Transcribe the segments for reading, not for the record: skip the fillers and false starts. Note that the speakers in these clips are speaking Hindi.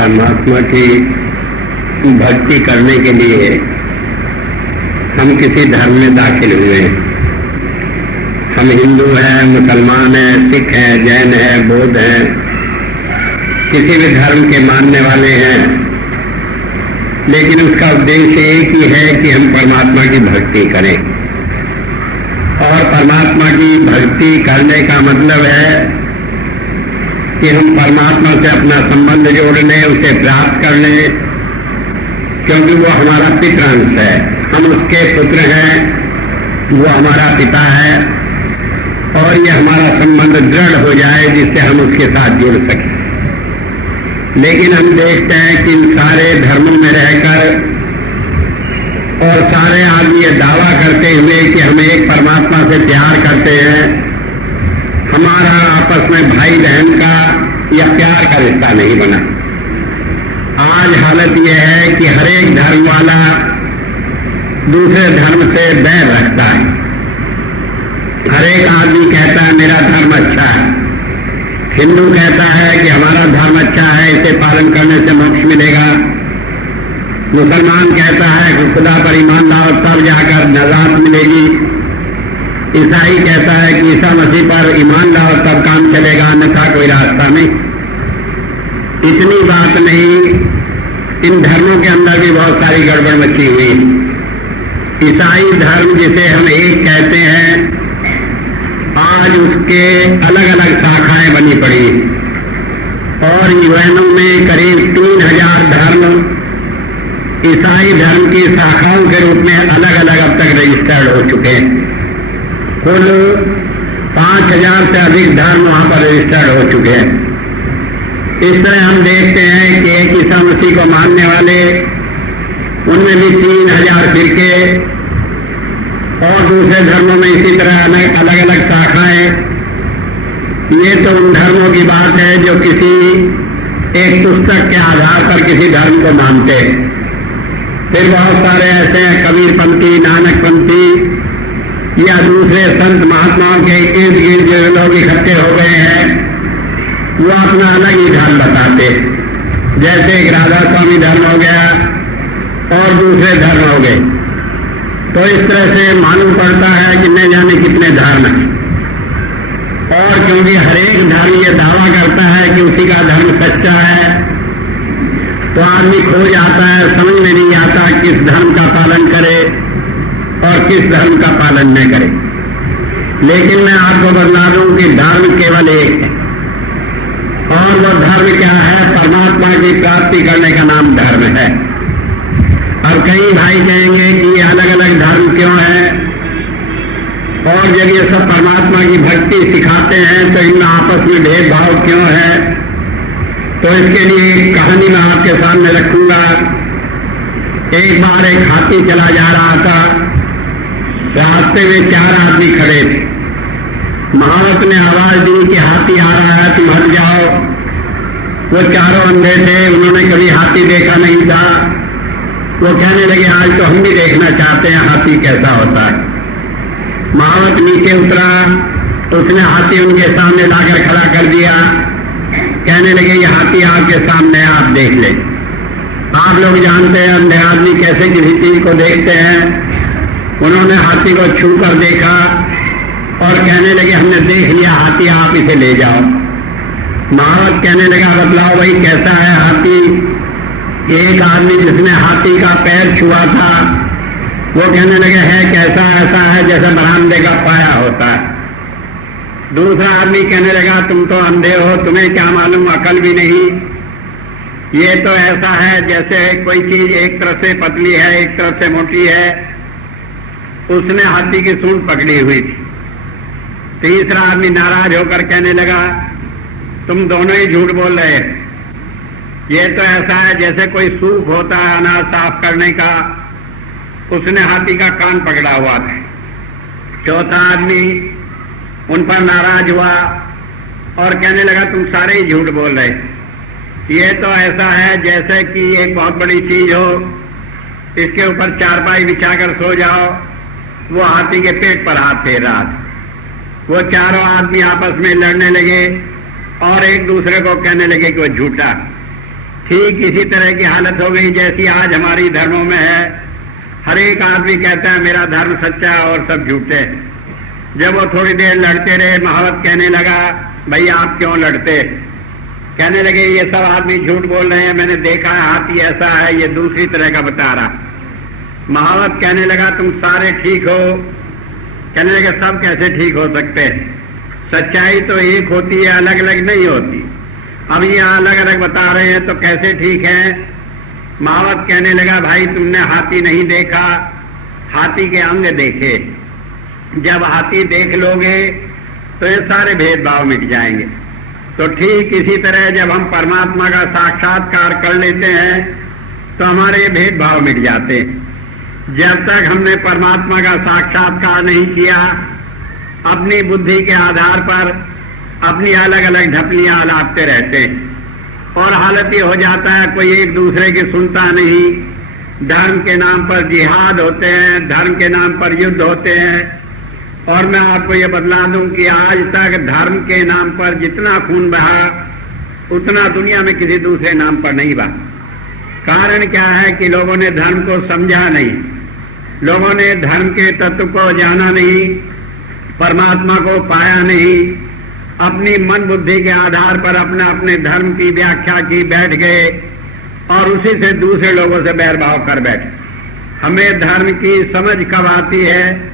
परमात्मा की भक्ति करने के लिए हम किसी धर्म में दाखिल हुए हैं। हम हिंदू हैं, मुसलमान हैं, सिख हैं, जैन हैं, बौद्ध हैं, किसी भी धर्म के मानने वाले हैं, लेकिन उसका उद्देश्य एक ही है कि हम परमात्मा की भक्ति करें। और परमात्मा की भक्ति करने का मतलब है कि हम परमात्मा से अपना संबंध जोड़ लें, उसे प्राप्त कर लें, क्योंकि वो हमारा पितृअंश है, हम उसके पुत्र हैं, वो हमारा पिता है, और ये हमारा संबंध दृढ़ हो जाए जिससे हम उसके साथ जुड़ सकें। लेकिन हम देखते हैं कि इन सारे धर्मों में रहकर और सारे आदमी ये दावा करते हुए कि हम एक परमात्मा से प्यार करते हैं, हमारा आपस में भाई बहन का या प्यार का रिश्ता नहीं बना। आज हालत यह है कि हर एक धर्म वाला दूसरे धर्म से बैर रखता है। हर एक आदमी कहता है मेरा धर्म अच्छा है, हिंदू कहता है कि हमारा धर्म अच्छा है, इसे पालन करने से मोक्ष मिलेगा। मुसलमान कहता है कि खुदा पर ईमान लाओ तब जाकर नजात मिलेगी। ईसाई कहता है कि ईसा मसीह पर ईमान लाओ तब काम चलेगा, अन्यथा कोई रास्ता नहीं। इतनी बात नहीं, इन धर्मों के अंदर भी बहुत सारी गड़बड़ मची हुई। ईसाई धर्म जिसे हम एक कहते हैं, आज उसके अलग अलग शाखाएं बनी पड़ी और यूएनओ में करीब 3000 धर्म ईसाई धर्म की शाखाओं के रूप में अलग अलग अब तक रजिस्टर्ड हो चुके हैं। कुल 5000 से अधिक धर्म वहां पर रजिस्टर्ड हो चुके हैं। इस तरह हम देखते हैं कि एक ईसा मसीह को मानने वाले, उनमें भी 3000 फिरके और दूसरे धर्मों में इसी तरह अलग अलग शाखाएं। ये तो उन धर्मों की बात है जो किसी एक पुस्तक के आधार पर किसी धर्म को मानते हैं। फिर बहुत सारे ऐसे हैं, कबीरपंथी, नानकपंथी या दूसरे संत महात्माओं के इर्द गिर्द जो लोग इकट्ठे हो गए हैं, वो अपना अलग ही धर्म बताते, जैसे एक राधा स्वामी धर्म हो गया और दूसरे धर्म हो गए। तो इस तरह से मालूम पड़ता है कि न जाने कितने धर्म हैं। और क्योंकि हर एक धर्म ये दावा करता है कि उसी का धर्म सच्चा है, तो आदमी खो जाता है, समझ में नहीं आता किस धर्म का पालन करे और किस धर्म का पालन न करे। लेकिन मैं आपको बता दूं कि धर्म केवल एक है, और वो धर्म क्या है? परमात्मा की प्राप्ति करने का नाम धर्म है। अब कई भाई कहेंगे कि ये अलग अलग धर्म क्यों है, और जब ये सब परमात्मा की भक्ति सिखाते हैं तो इनमें आपस में भेदभाव क्यों है? तो इसके लिए एक कहानी मैं आपके सामने रखूंगा। एक बार एक हाथी चला जा रहा था, रास्ते में 4 आदमी खड़े थे। महावत ने आवाज दी कि हाथी आ रहा है, तुम हट जाओ। वो चारों अंधे थे, उन्होंने कभी हाथी देखा नहीं था। वो कहने लगे आज तो हम भी देखना चाहते हैं हाथी कैसा होता है। महावत नीचे उतरा, उसने हाथी उनके सामने लाकर खड़ा कर दिया। कहने लगे ये हाथी आपके सामने, आप देख ले। आप लोग जानते हैं अंधे आदमी कैसे किसी चीज को देखते हैं। उन्होंने हाथी को छू कर देखा और कहने लगे हमने देख लिया हाथी, आप इसे ले जाओ। महावत कहने लगा बतलाओ भाई कैसा है हाथी? एक आदमी जिसने हाथी का पैर छुआ था, वो कहने लगे है कैसा? ऐसा है जैसे बरामदे का पाया होता है। दूसरा आदमी कहने लगा तुम तो अंधे हो, तुम्हें क्या मालूम, अकल भी नहीं। ये तो ऐसा है जैसे कोई चीज एक तरफ से पतली है, एक तरफ से मोटी है। उसने हाथी की सूंड पकड़ी हुई थी। तीसरा आदमी नाराज होकर कहने लगा तुम दोनों ही झूठ बोल रहे हैं। ये तो ऐसा है जैसे कोई सूप होता है अनाज साफ करने का, उसने हाथी का कान पकड़ा हुआ था। चौथा आदमी उन पर नाराज हुआ और कहने लगा तुम सारे ही झूठ बोल रहे। ये तो ऐसा है जैसे कि एक बहुत बड़ी चीज हो, इसके ऊपर चारपाई बिछाकर सो जाओ। वो हाथी के पेट पर हाथ फेर रहा था। वो चारों आदमी आपस में लड़ने लगे और एक दूसरे को कहने लगे कि वो झूठा। ठीक इसी तरह की हालत हो गई जैसी आज हमारी धर्मों में है। हर एक आदमी कहता है मेरा धर्म सच्चा और सब झूठे। जब वो थोड़ी देर लड़ते रहे, महावत कहने लगा भाई आप क्यों लड़ते? कहने लगे ये सब आदमी झूठ बोल रहे हैं, मैंने देखा है हाथी ऐसा है, ये दूसरी तरह का बता रहा। महावत कहने लगा तुम सारे ठीक हो? कहने लगे सब कैसे ठीक हो सकते? सच्चाई तो एक होती है, अलग अलग नहीं होती। अब ये अलग अलग बता रहे हैं तो कैसे ठीक है? महावत कहने लगा भाई तुमने हाथी नहीं देखा, हाथी के अंग देखे। जब हाथी देख लोगे तो ये सारे भेदभाव मिट जाएंगे। तो ठीक इसी तरह जब हम परमात्मा का साक्षात्कार कर लेते हैं तो हमारे भेदभाव मिट जाते हैं। जब तक हमने परमात्मा का साक्षात्कार नहीं किया, अपनी बुद्धि के आधार पर अपनी अलग अलग ढपलियां लादते रहते हैं और हालत ये हो जाता है कोई एक दूसरे की सुनता नहीं। धर्म के नाम पर जिहाद होते हैं, धर्म के नाम पर युद्ध होते हैं। और मैं आपको ये बतला दूं कि आज तक धर्म के नाम पर जितना खून बहा उतना दुनिया में किसी दूसरे नाम पर नहीं बहा। कारण क्या है कि लोगों ने धर्म को समझा नहीं, लोगों ने धर्म के तत्व को जाना नहीं, परमात्मा को पाया नहीं। अपनी मन बुद्धि के आधार पर अपने अपने धर्म की व्याख्या की बैठ गए और उसी से दूसरे लोगों से बैरभाव कर बैठे। हमें धर्म की समझ कब आती है?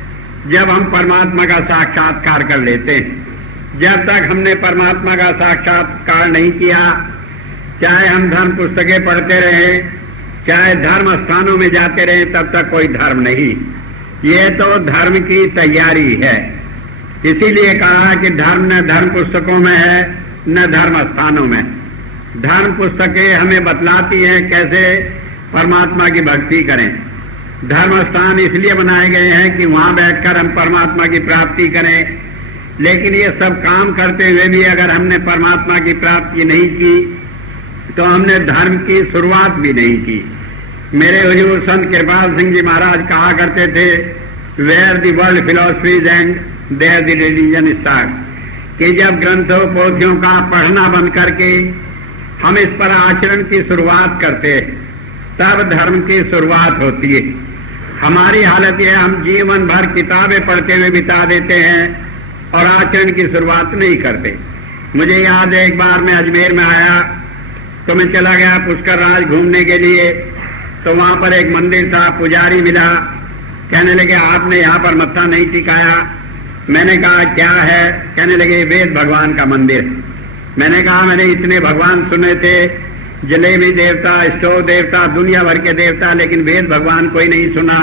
जब हम परमात्मा का साक्षात्कार कर लेते हैं। जब तक हमने परमात्मा का साक्षात्कार नहीं किया, चाहे हम धर्म पुस्तकें पढ़ते रहे, चाहे धर्म स्थानों में जाते रहे, तब तक कोई धर्म नहीं। ये तो धर्म की तैयारी है। इसीलिए कहा कि धर्म न धर्म पुस्तकों में है न धर्म स्थानों में। धर्म पुस्तकें हमें बतलाती हैं कैसे परमात्मा की भक्ति करें। धर्म स्थान इसलिए बनाए गए हैं कि वहां बैठकर हम परमात्मा की प्राप्ति करें। लेकिन ये सब काम करते हुए भी अगर हमने परमात्मा की प्राप्ति नहीं की तो हमने धर्म की शुरुआत भी नहीं की। मेरे हुजूर संत कृपाल सिंह जी महाराज कहा करते थे, where the world philosophies and there the religion start, कि जब ग्रंथों पोथियों का पढ़ना बंद करके हम इस पर आचरण की शुरुआत करते तब धर्म की शुरुआत होती है। हमारी हालत यह, हम जीवन भर किताबें पढ़ते हुए बिता देते हैं और आचरण की शुरुआत नहीं करते। मुझे याद है एक बार मैं अजमेर में आया तो मैं चला गया पुष्कर राज घूमने के लिए। तो वहां पर एक मंदिर था, पुजारी मिला, कहने लगे आपने यहाँ पर मत्था नहीं टिकाया। मैंने कहा क्या है? कहने लगे वेद भगवान का मंदिर। मैंने कहा मैंने इतने भगवान सुने थे, जलेबी देवता, स्टोव देवता, दुनिया भर के देवता, लेकिन वेद भगवान कोई नहीं सुना।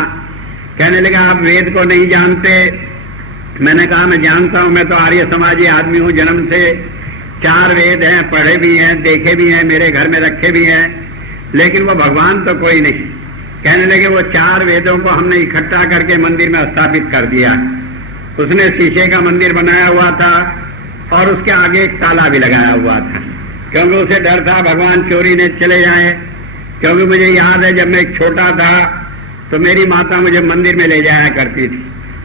कहने लगा आप वेद को नहीं जानते? मैंने कहा मैं जानता हूं, मैं तो आर्य समाजी आदमी हूं जन्म से। 4 वेद हैं, पढ़े भी हैं, देखे भी हैं, मेरे घर में रखे भी हैं, लेकिन वो भगवान तो कोई नहीं। कहने लगे वो 4 वेदों को हमने इकट्ठा करके मंदिर में स्थापित कर दिया। उसने शीशे का मंदिर बनाया हुआ था और उसके आगे एक ताला भी लगाया हुआ था, क्योंकि उसे डर था भगवान चोरी ने चले जाए। क्योंकि मुझे याद है जब मैं एक छोटा था तो मेरी माता मुझे मंदिर में ले जाया करती थी।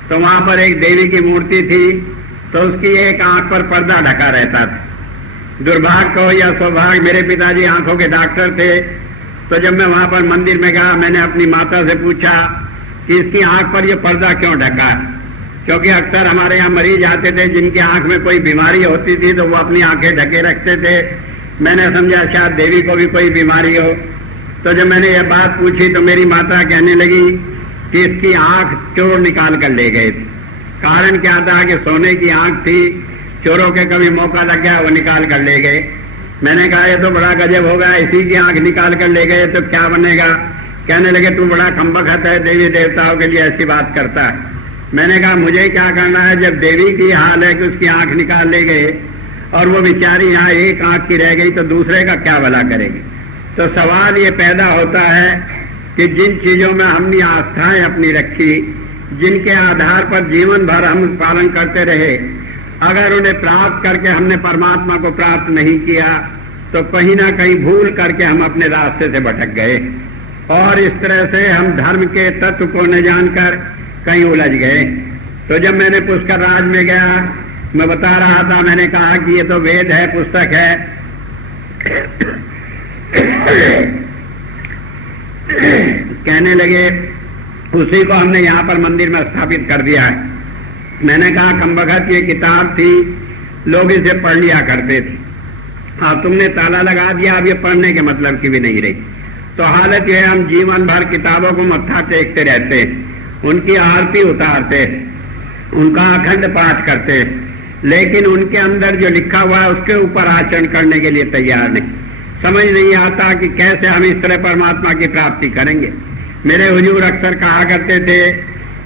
तो वहां पर एक देवी की मूर्ति थी, तो उसकी एक आंख पर पर्दा ढका रहता था। दुर्भाग्य हो या सौभाग्य, मेरे पिताजी आंखों के डॉक्टर थे। तो जब मैं वहां पर मंदिर में गया, मैंने अपनी माता से पूछा कि इसकी आंख पर यह पर्दा क्यों ढका है? क्योंकि अक्सर हमारे यहाँ मरीज आते थे जिनकी आंख में कोई बीमारी होती थी तो वो अपनी आंखें ढके रखते थे। मैंने समझा शायद देवी को भी कोई बीमारी हो। तो जब मैंने यह बात पूछी तो मेरी माता कहने लगी कि इसकी आंख चोर निकाल कर ले गए थे। कारण क्या था कि सोने की आंख थी, चोरों के कभी मौका लग गया वो निकाल कर ले गए। मैंने कहा ये तो बड़ा गजब होगा, इसी की आंख निकाल कर ले गए तो क्या बनेगा? कहने लगे तू बड़ा खम्बख्त है, देवी देवताओं के लिए ऐसी बात करता है। मैंने कहा मुझे क्या करना है, जब देवी की हाल है कि उसकी आंख निकाल ले गए और वो बेचारी यहाँ एक आंख की रह गई तो दूसरे का क्या भला करेगी? तो सवाल ये पैदा होता है कि जिन चीजों में हमने आस्थाएं अपनी रखी, जिनके आधार पर जीवन भर हम पालन करते रहे, अगर उन्हें प्राप्त करके हमने परमात्मा को प्राप्त नहीं किया तो कहीं ना कहीं भूल करके हम अपने रास्ते से भटक गए और इस तरह से हम धर्म के तत्व को न जानकर कहीं उलझ गए। तो जब मैंने पुष्कर राज में गया, मैं बता रहा था, मैंने कहा कि ये तो वेद है, पुस्तक है, कहने लगे उसी को हमने यहाँ पर मंदिर में स्थापित कर दिया है। मैंने कहा कमबख्त ये किताब थी, लोग इसे पढ़ लिया करते थे, और तुमने ताला लगा दिया, अब ये पढ़ने के मतलब की भी नहीं रही। तो हालत यह है, हम जीवन भर किताबों को मत्था टेकते रहते हैं, उनकी आरती उतारते, उनका अखंड पाठ करते, लेकिन उनके अंदर जो लिखा हुआ है उसके ऊपर आचरण करने के लिए तैयार नहीं। समझ नहीं आता कि कैसे हम इस तरह परमात्मा की प्राप्ति करेंगे। मेरे हुजूर अक्सर कहा करते थे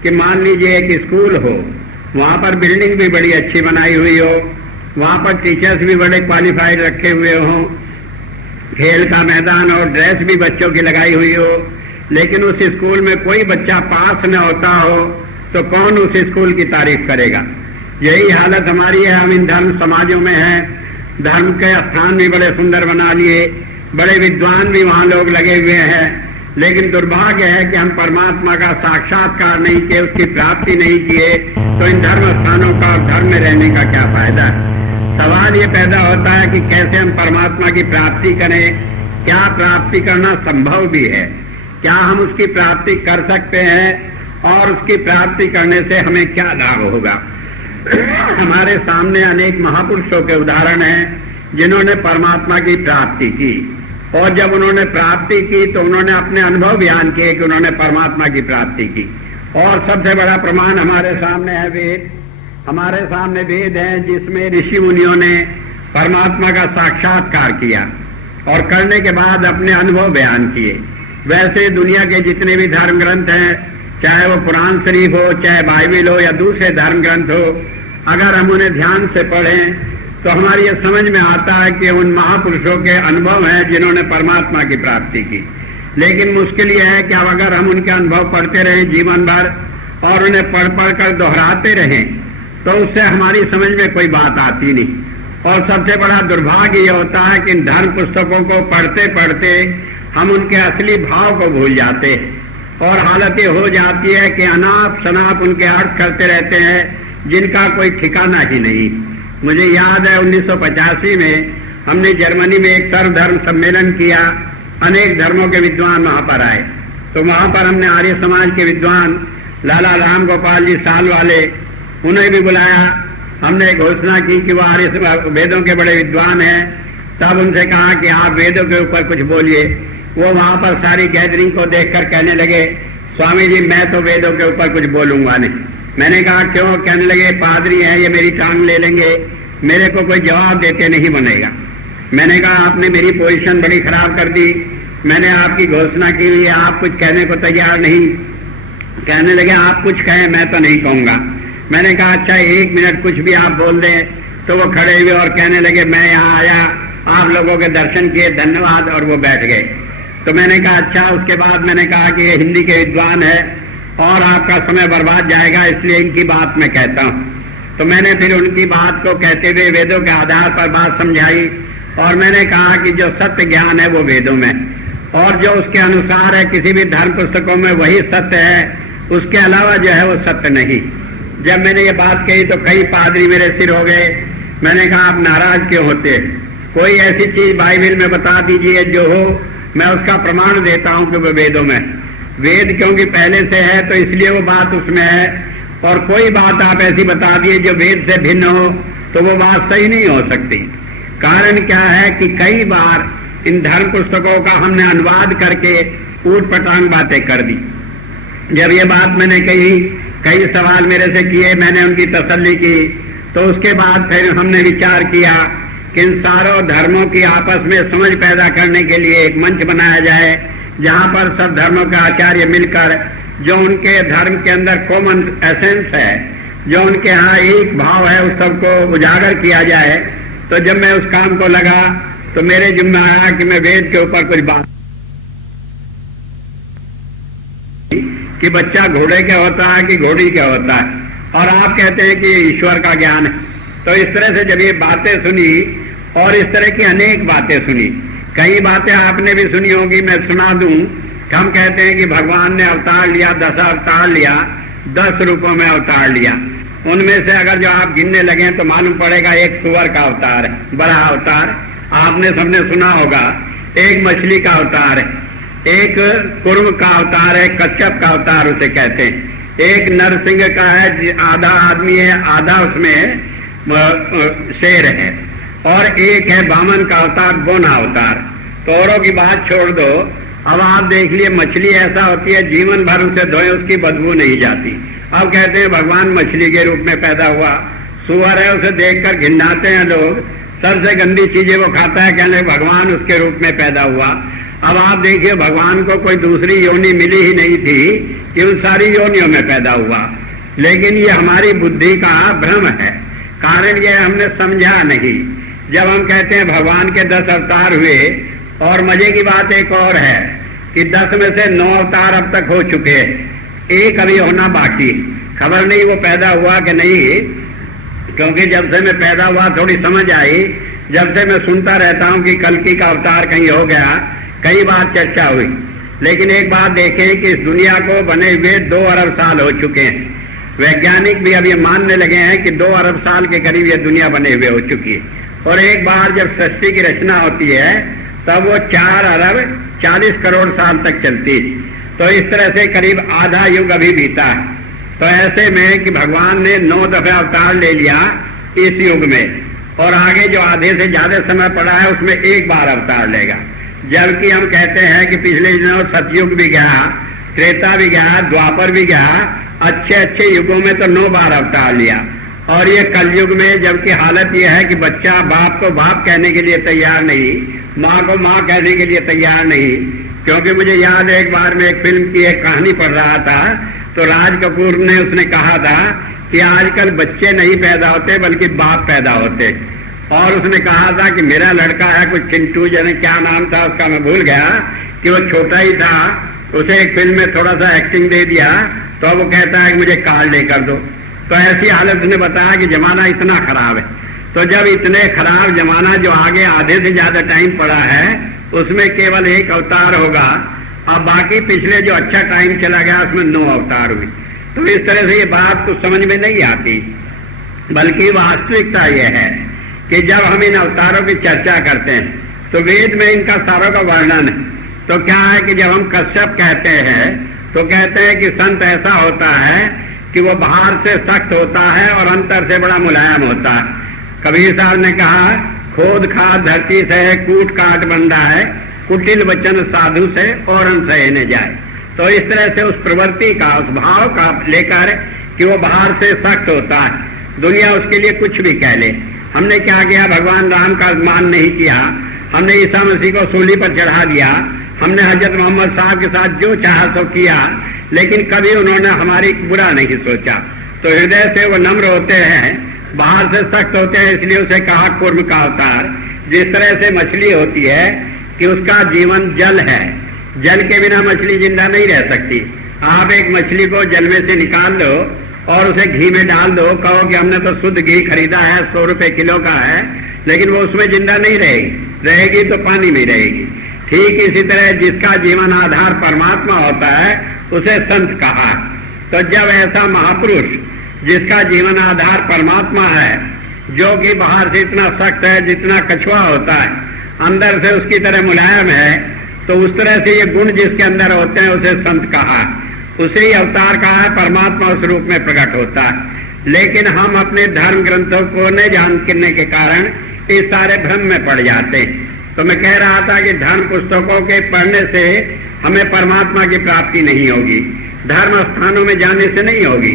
कि मान लीजिए एक स्कूल हो, वहां पर बिल्डिंग भी बड़ी अच्छी बनाई हुई हो, वहां पर टीचर्स भी बड़े क्वालिफाइड रखे हुए हों, खेल का मैदान और ड्रेस भी बच्चों की लगाई हुई हो, लेकिन उस स्कूल में कोई बच्चा पास न होता हो तो कौन उस स्कूल की तारीफ करेगा। यही हालत हमारी है। हम इन धर्म समाजों में हैं, धर्म के स्थान भी बड़े सुंदर बना लिए, बड़े विद्वान भी वहां लोग लगे हुए हैं, लेकिन दुर्भाग्य है कि हम परमात्मा का साक्षात्कार नहीं किए, उसकी प्राप्ति नहीं किए, तो इन धर्म स्थानों का और धर्म में रहने का क्या फायदा है। सवाल ये पैदा होता है कि कैसे हम परमात्मा की प्राप्ति करें, क्या प्राप्ति करना संभव भी है, क्या हम उसकी प्राप्ति कर सकते हैं, और उसकी प्राप्ति करने से हमें क्या लाभ होगा। हमारे सामने अनेक महापुरुषों के उदाहरण हैं जिन्होंने परमात्मा की प्राप्ति की, और जब उन्होंने प्राप्ति की तो उन्होंने अपने अनुभव बयान किए कि उन्होंने परमात्मा की प्राप्ति की। और सबसे बड़ा प्रमाण हमारे सामने है वेद। हमारे सामने वेद है जिसमें ऋषि मुनियों ने परमात्मा का साक्षात्कार किया और करने के बाद अपने अनुभव बयान किए। वैसे दुनिया के जितने भी धर्म ग्रंथ हैं, चाहे वो कुरान शरीफ हो, चाहे बाइबल हो या दूसरे धर्म ग्रंथ हो, अगर हम उन्हें ध्यान से पढ़ें तो हमारी ये समझ में आता है कि उन महापुरुषों के अनुभव हैं जिन्होंने परमात्मा की प्राप्ति की। लेकिन मुश्किल यह है कि अब अगर हम उनके अनुभव पढ़ते रहें जीवन भर और उन्हें पढ़ पढ़ कर दोहराते रहें तो उससे हमारी समझ में कोई बात आती नहीं। और सबसे बड़ा दुर्भाग्य यह होता है कि इन धर्म पुस्तकों को पढ़ते पढ़ते हम उनके असली भाव को भूल जाते हैं, और हालत ये हो जाती है कि अनाप शनाप उनके अर्थ करते रहते हैं जिनका कोई ठिकाना ही नहीं। मुझे याद है 1985 में हमने जर्मनी में एक सर्वधर्म सम्मेलन किया, अनेक धर्मों के विद्वान वहां पर आए। तो वहां पर हमने आर्य समाज के विद्वान लाला राम गोपाल जी साल वाले, उन्हें भी बुलाया। हमने घोषणा की कि वो आर्य वेदों के बड़े विद्वान हैं। तब उनसे कहा कि आप वेदों के ऊपर कुछ बोलिए। वो वहां पर सारी गैदरिंग को देखकर कहने लगे, स्वामी जी मैं तो वेदों के ऊपर कुछ बोलूंगा नहीं। मैंने कहा क्यों? कहने लगे पादरी हैं, ये मेरी टांग ले लेंगे, मेरे को कोई जवाब देते नहीं बनेगा। मैंने कहा आपने मेरी पोजीशन बड़ी खराब कर दी, मैंने आपकी घोषणा की हुई है, आप कुछ कहने को तैयार नहीं। कहने लगे आप कुछ कहें, मैं तो नहीं कहूंगा। मैंने कहा अच्छा 1 मिनट कुछ भी आप बोल दें। तो वो खड़े हुए और कहने लगे मैं यहाँ आया, आप लोगों के दर्शन किए, धन्यवाद, और वो बैठ गए। तो मैंने कहा अच्छा। उसके बाद मैंने कहा कि ये हिंदी के विद्वान है और आपका समय बर्बाद जाएगा, इसलिए इनकी बात मैं कहता हूँ। तो मैंने फिर उनकी बात को कहते हुए वेदों के आधार पर बात समझाई, और मैंने कहा कि जो सत्य ज्ञान है वो वेदों में, और जो उसके अनुसार है किसी भी धर्म पुस्तकों में वही सत्य है, उसके अलावा जो है वो सत्य नहीं। जब मैंने ये बात कही तो कई पादरी मेरे सिर हो गए। मैंने कहा आप नाराज क्यों होते? कोई ऐसी चीज बाइबल में बता दीजिए जो हो, मैं उसका प्रमाण देता हूं कि वो वेदों में। वेद क्योंकि पहले से है तो इसलिए वो बात उसमें है, और कोई बात आप ऐसी बता दिए जो वेद से भिन्न हो तो वो बात सही नहीं हो सकती। कारण क्या है कि कई बार इन धर्म पुस्तकों का हमने अनुवाद करके ऊट पटांग बातें कर दी। जब ये बात मैंने कही, कई सवाल मेरे से किए, मैंने उनकी तसल्ली की, तो उसके बाद फिर हमने विचार किया कि इन सारों धर्मों की आपस में समझ पैदा करने के लिए एक मंच बनाया जाए, जहां पर सब धर्मों के आचार्य मिलकर जो उनके धर्म के अंदर कॉमन एसेंस है, जो उनके यहाँ एक भाव है, उस सबको उजागर किया जाए। तो जब मैं उस काम को लगा तो मेरे जिम्मे आया कि मैं वेद के ऊपर कुछ बात, कि बच्चा घोड़े क्या होता है कि घोड़ी क्या होता है, और आप कहते हैं कि ईश्वर का ज्ञान है। तो इस तरह से जब ये बातें सुनी और इस तरह की अनेक बातें सुनी, कई बातें आपने भी सुनी होगी, मैं सुना दूं। हम कहते हैं कि भगवान ने अवतार लिया, 10 अवतार लिया, 10 रूपों में अवतार लिया। उनमें से अगर जो आप गिनने लगे तो मालूम पड़ेगा एक सुअर का अवतार है, बड़ा अवतार। आपने सबने सुना होगा एक मछली का अवतार है, एक कुर्म का अवतार है, कच्छप का अवतार उसे कहते हैं, एक नरसिंह का है, आधा आदमी है आधा उसमें शेर है, और एक है वामन का अवतार, बोना अवतार। तो औरों की बात छोड़ दो, अब आप देख लिए मछली ऐसा होती है जीवन भर उसे धोए उसकी बदबू नहीं जाती। अब कहते हैं भगवान मछली के रूप में पैदा हुआ। सुअर है उसे देखकर घिन्नाते हैं लोग, सबसे गंदी चीजें वो खाता है, कहने भगवान उसके रूप में पैदा हुआ। अब आप देखिए भगवान को कोई दूसरी योनि मिली ही नहीं थी कि उन सारी योनियों में पैदा हुआ। लेकिन ये हमारी बुद्धि का भ्रम है, कारण यह हमने समझा नहीं। जब हम कहते हैं भगवान के 10 अवतार हुए, और मजे की बात एक और है कि 10 में से 9 अवतार अब तक हो चुके हैं, एक अभी होना बाकी। खबर नहीं वो पैदा हुआ कि नहीं, क्योंकि जब से मैं पैदा हुआ थोड़ी समझ आई, जब से मैं सुनता रहता हूं कि कल्कि का अवतार कहीं हो गया, कई बार चर्चा हुई। लेकिन एक बात देखें कि इस दुनिया को बने हुए 2 अरब साल हो चुके हैं। वैज्ञानिक भी अब ये मानने लगे हैं कि 2 अरब साल के करीब ये दुनिया बने हुए हो चुकी है। और एक बार जब सृष्टि की रचना होती है तब वो 4 अरब 40 करोड़ साल तक चलती है। तो इस तरह से करीब आधा युग अभी बीता है। तो ऐसे में कि भगवान ने 9 दफे अवतार ले लिया इस युग में, और आगे जो आधे से ज्यादा समय पड़ा है उसमें एक बार अवतार लेगा। जबकि हम कहते हैं कि पिछले दिनों सतयुग भी गया, त्रेता भी गया, द्वापर भी गया, अच्छे अच्छे युगों में तो 9 बार अवतार लिया। और ये कलयुग में जबकि हालत यह है कि बच्चा बाप को बाप कहने के लिए तैयार नहीं, माँ को माँ कहने के लिए तैयार नहीं। क्योंकि मुझे याद है एक बार मैं एक फिल्म की एक कहानी पढ़ रहा था, तो राज कपूर ने उसने कहा था कि आजकल बच्चे नहीं पैदा होते बल्कि बाप पैदा होते। और उसने कहा था कि मेरा लड़का है कुछ चिंटू, जने क्या नाम था उसका मैं भूल गया, कि वो छोटा ही था, उसे एक फिल्म में थोड़ा सा एक्टिंग दे दिया तो वो कहता है कि मुझे कार लेकर दो। तो ऐसी हालत ने बताया कि जमाना इतना खराब है। तो जब इतने खराब जमाना जो आगे आधे से ज्यादा टाइम पड़ा है उसमें केवल एक अवतार होगा, अब बाकी पिछले जो अच्छा टाइम चला गया उसमें 9 अवतार हुई। तो इस तरह से ये बात तो समझ में नहीं आती, बल्कि वास्तविकता यह है कि जब हम इन अवतारों की चर्चा करते हैं तो वेद में इनका सारों का वर्णन है। तो क्या है कि जब हम कश्यप कहते हैं तो कहते हैं कि संत ऐसा होता है कि वो बाहर से सख्त होता है और अंतर से बड़ा मुलायम होता है। कबीर साहब ने कहा, खोद खाद धरती से कूट काट बंधा है, कुटिल वचन साधु से और सहे न जाए। तो इस तरह से उस प्रवृत्ति का, उस भाव का लेकर कि वो बाहर से सख्त होता है, दुनिया उसके लिए कुछ भी कह ले। हमने क्या किया, भगवान राम का मान नहीं किया, हमने ईसा मसीह को सूली पर चढ़ा दिया, हमने हजरत मोहम्मद साहब के साथ जो चाहा सो किया, लेकिन कभी उन्होंने हमारी बुरा नहीं सोचा। तो हृदय से वो नम्र होते हैं, बाहर से सख्त होते हैं, इसलिए उसे कहा कुर्म का अवतार। जिस तरह से मछली होती है कि उसका जीवन जल है, जल के बिना मछली जिंदा नहीं रह सकती। आप एक मछली को जल में से निकाल लो और उसे घी में डाल दो, कहो कि हमने तो शुद्ध घी खरीदा है, 100 रुपए किलो का है, लेकिन वो उसमें जिंदा नहीं रहेगी, रहेगी तो पानी में रहेगी। ठीक इसी तरह जिसका जीवन आधार परमात्मा होता है उसे संत कहा। तो जब ऐसा महापुरुष जिसका जीवन आधार परमात्मा है, जो कि बाहर से इतना सख्त है जितना कछुआ होता है, अंदर से उसकी तरह मुलायम है, तो उस तरह से ये गुण जिसके अंदर होते हैं उसे संत कहा, उसे ही अवतार कहा है, परमात्मा उस रूप में प्रकट होता है। लेकिन हम अपने धर्म ग्रंथों को न जानने के कारण इस सारे भ्रम में पड़ जाते हैं। तो मैं कह रहा था कि धर्म पुस्तकों के पढ़ने से हमें परमात्मा की प्राप्ति नहीं होगी, धर्म स्थानों में जाने से नहीं होगी।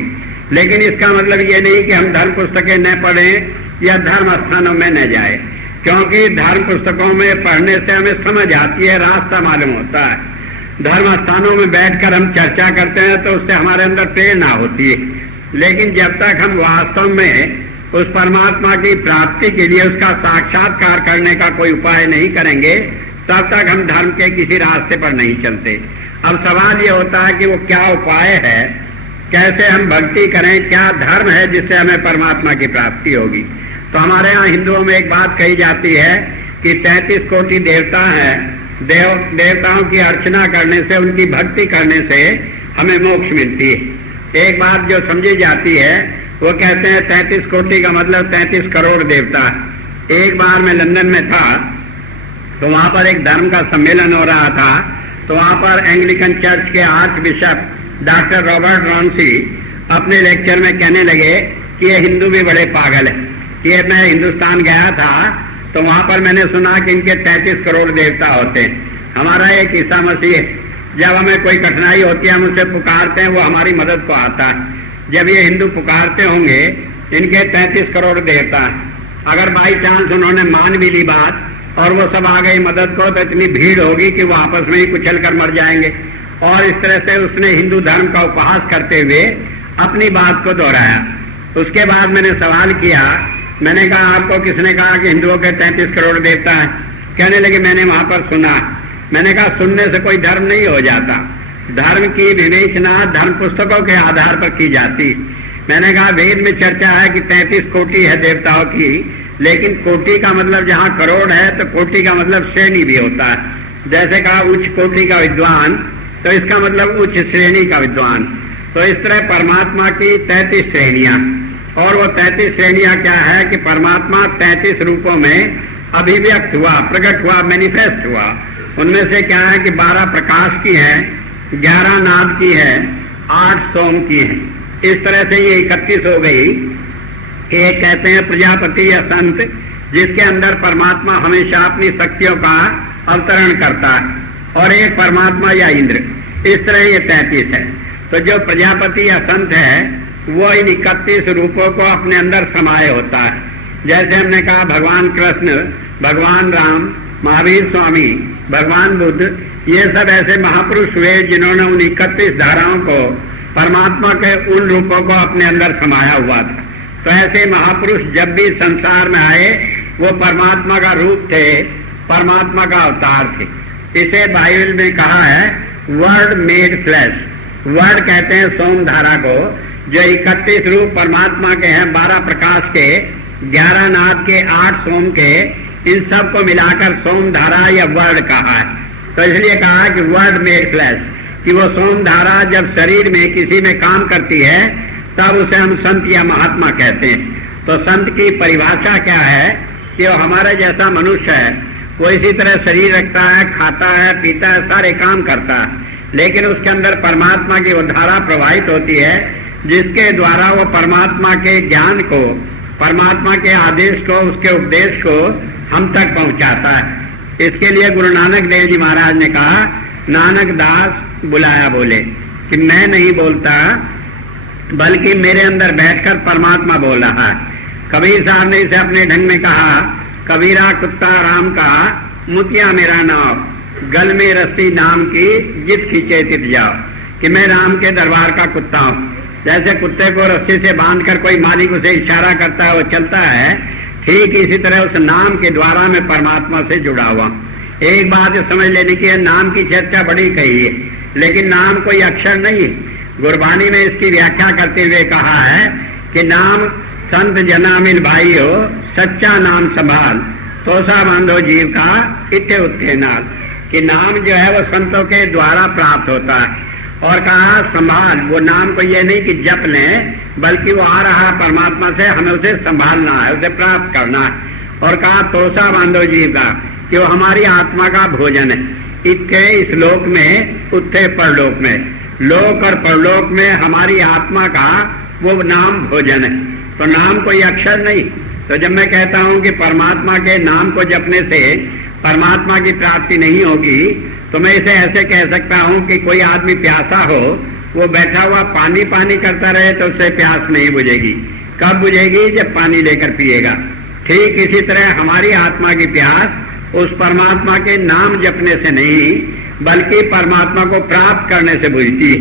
लेकिन इसका मतलब ये नहीं कि हम धर्म पुस्तकें न पढ़ें या धर्म स्थानों में न जाए, क्योंकि धर्म पुस्तकों में पढ़ने से हमें समझ आती है, रास्ता मालूम होता है। धर्म स्थानों में बैठकर हम चर्चा करते हैं तो उससे हमारे अंदर प्रेरणा होती है। लेकिन जब तक हम वास्तव में उस परमात्मा की प्राप्ति के लिए उसका साक्षात्कार करने का कोई उपाय नहीं करेंगे, तब तक हम धर्म के किसी रास्ते पर नहीं चलते। अब सवाल ये होता है कि वो क्या उपाय है, कैसे हम भक्ति करें, क्या धर्म है जिससे हमें परमात्मा की प्राप्ति होगी। तो हमारे यहाँ हिंदुओं में एक बात कही जाती है कि 33 कोटि देवता हैं, देवताओं की अर्चना करने से, उनकी भक्ति करने से हमें मोक्ष मिलती है। एक बात जो समझी जाती है, वो कहते हैं 33 कोटि का मतलब 33 करोड़ देवता। एक बार मैं लंदन में था तो वहां पर एक धर्म का सम्मेलन हो रहा था। तो वहां पर एंग्लिकन चर्च के आर्च बिशप डॉक्टर रॉबर्ट रॉन्सी अपने लेक्चर में कहने लगे कि ये हिंदू भी बड़े पागल है। ये मैं हिंदुस्तान गया था तो वहां पर मैंने सुना कि इनके 33 करोड़ देवता होते हैं। हमारा एक ईसा मसीह है, जब हमें कोई कठिनाई होती है हम उसे पुकारते हैं, वो हमारी मदद को आता है। जब ये हिंदू पुकारते होंगे इनके 33 करोड़ देवता हैं, अगर बाई चांस उन्होंने मान भी ली बात और वो सब आ गई मदद को, तो इतनी भीड़ होगी कि वो आपस में ही कुचल कर मर जाएंगे। और इस तरह से उसने हिंदू धर्म का उपहास करते हुए अपनी बात को दोहराया। उसके बाद मैंने सवाल किया, मैंने कहा आपको किसने कहा कि हिंदुओं के 33 करोड़ देवता हैं? कहने लगे मैंने वहां पर सुना। मैंने कहा सुनने से कोई धर्म नहीं हो जाता, धर्म की विवेचना धर्म पुस्तकों के आधार पर की जाती। मैंने कहा वेद में चर्चा है कि 33 कोटि है देवताओं की, लेकिन कोटि का मतलब जहाँ करोड़ है तो कोटि का मतलब श्रेणी भी होता है। जैसे कहा उच्च कोटि का विद्वान, तो इसका मतलब उच्च श्रेणी का विद्वान। तो इस तरह परमात्मा की 33 श्रेणियां, और वो 33 श्रेणियां क्या है कि परमात्मा 33 रूपों में अभिव्यक्त हुआ, प्रकट हुआ, मैनिफेस्ट हुआ। उनमें से क्या है कि 12 प्रकाश की है, 11 नाद की है, 8 सोम की है। इस तरह से ये 31 हो गई। एक कहते हैं प्रजापति या संत, जिसके अंदर परमात्मा हमेशा अपनी शक्तियों का अवतरण करता है, और एक परमात्मा या इंद्र। इस तरह ये 33 है। तो जो प्रजापति या संत है वो इन 31 रूपों को अपने अंदर समाये होता है। जैसे हमने कहा भगवान कृष्ण, भगवान राम, महावीर स्वामी, भगवान बुद्ध, ये सब ऐसे महापुरुष हुए जिन्होंने उन 31 धाराओं को, परमात्मा के उन रूपों को अपने अंदर समाया हुआ था। तो ऐसे महापुरुष जब भी संसार में आए वो परमात्मा का रूप थे, परमात्मा का अवतार थे। इसे बाइबल में कहा है वर्ड मेड फ्लैश। वर्ड कहते हैं सोम धारा को, जो 31 रूप परमात्मा के हैं, 12 प्रकाश के, 11 नाद के, 8 सोम के, इन सब को मिलाकर सोम धारा या वर्ड कहा है। तो इसलिए कहा कि वर्ड मेड फ्लैश, कि वो सोम धारा जब शरीर में किसी में काम करती है तब उसे हम संत या महात्मा कहते हैं। तो संत की परिभाषा क्या है कि वो हमारा जैसा मनुष्य है, वो इसी तरह शरीर रखता है, खाता है, पीता है, सारे काम करता है, लेकिन उसके अंदर परमात्मा की वो धारा प्रवाहित होती है जिसके द्वारा वो परमात्मा के ज्ञान को, परमात्मा के आदेश को, उसके उपदेश को हम तक पहुंचाता है। इसके लिए गुरु नानक देव जी महाराज ने कहा, नानक दास बुलाया बोले, कि मैं नहीं बोलता बल्कि मेरे अंदर बैठकर परमात्मा बोल रहा है। कबीर साहब ने इसे अपने ढंग में कहा, कबीरा कुत्ता राम का मुतिया मेरा नाम, गल में रस्सी नाम की जित खींचे तित जाओ, कि मैं राम के दरबार का कुत्ता हूँ। जैसे कुत्ते को रस्सी से बांधकर कोई मालिक उसे इशारा करता है, वो चलता है, ठीक इसी तरह उस नाम के द्वारा मैं परमात्मा से जुड़ा हुआ। एक बात समझ लेने की है, नाम की चर्चा बड़ी कही है, लेकिन नाम कोई अक्षर नहीं। गुरबानी में इसकी व्याख्या करते हुए कहा है कि नाम संत जना मिल भाई हो, सच्चा नाम संभाल, तोसा बांधो जीव का इत्ते उत्थे नाल, कि नाम जो है वो संतों के द्वारा प्राप्त होता है। और कहा संभाल, वो नाम को ये नहीं कि जप लें, बल्कि वो आ रहा परमात्मा से, हमें उसे संभालना है, उसे प्राप्त करना है। और कहा तोसा बांधो जीव का, कि वो हमारी आत्मा का भोजन है। इत्थे इस लोक में, उत्थे परलोक में, लोक और परलोक में हमारी आत्मा का वो नाम भोजन है। तो नाम कोई अक्षर नहीं। तो जब मैं कहता हूँ कि परमात्मा के नाम को जपने से परमात्मा की प्राप्ति नहीं होगी, तो मैं इसे ऐसे कह सकता हूँ कि कोई आदमी प्यासा हो, वो बैठा हुआ पानी पानी करता रहे तो उससे प्यास नहीं बुझेगी। कब बुझेगी? जब पानी लेकर पिएगा। ठीक इसी तरह हमारी आत्मा की प्यास उस परमात्मा के नाम जपने से नहीं, बल्कि परमात्मा को प्राप्त करने से बुझती,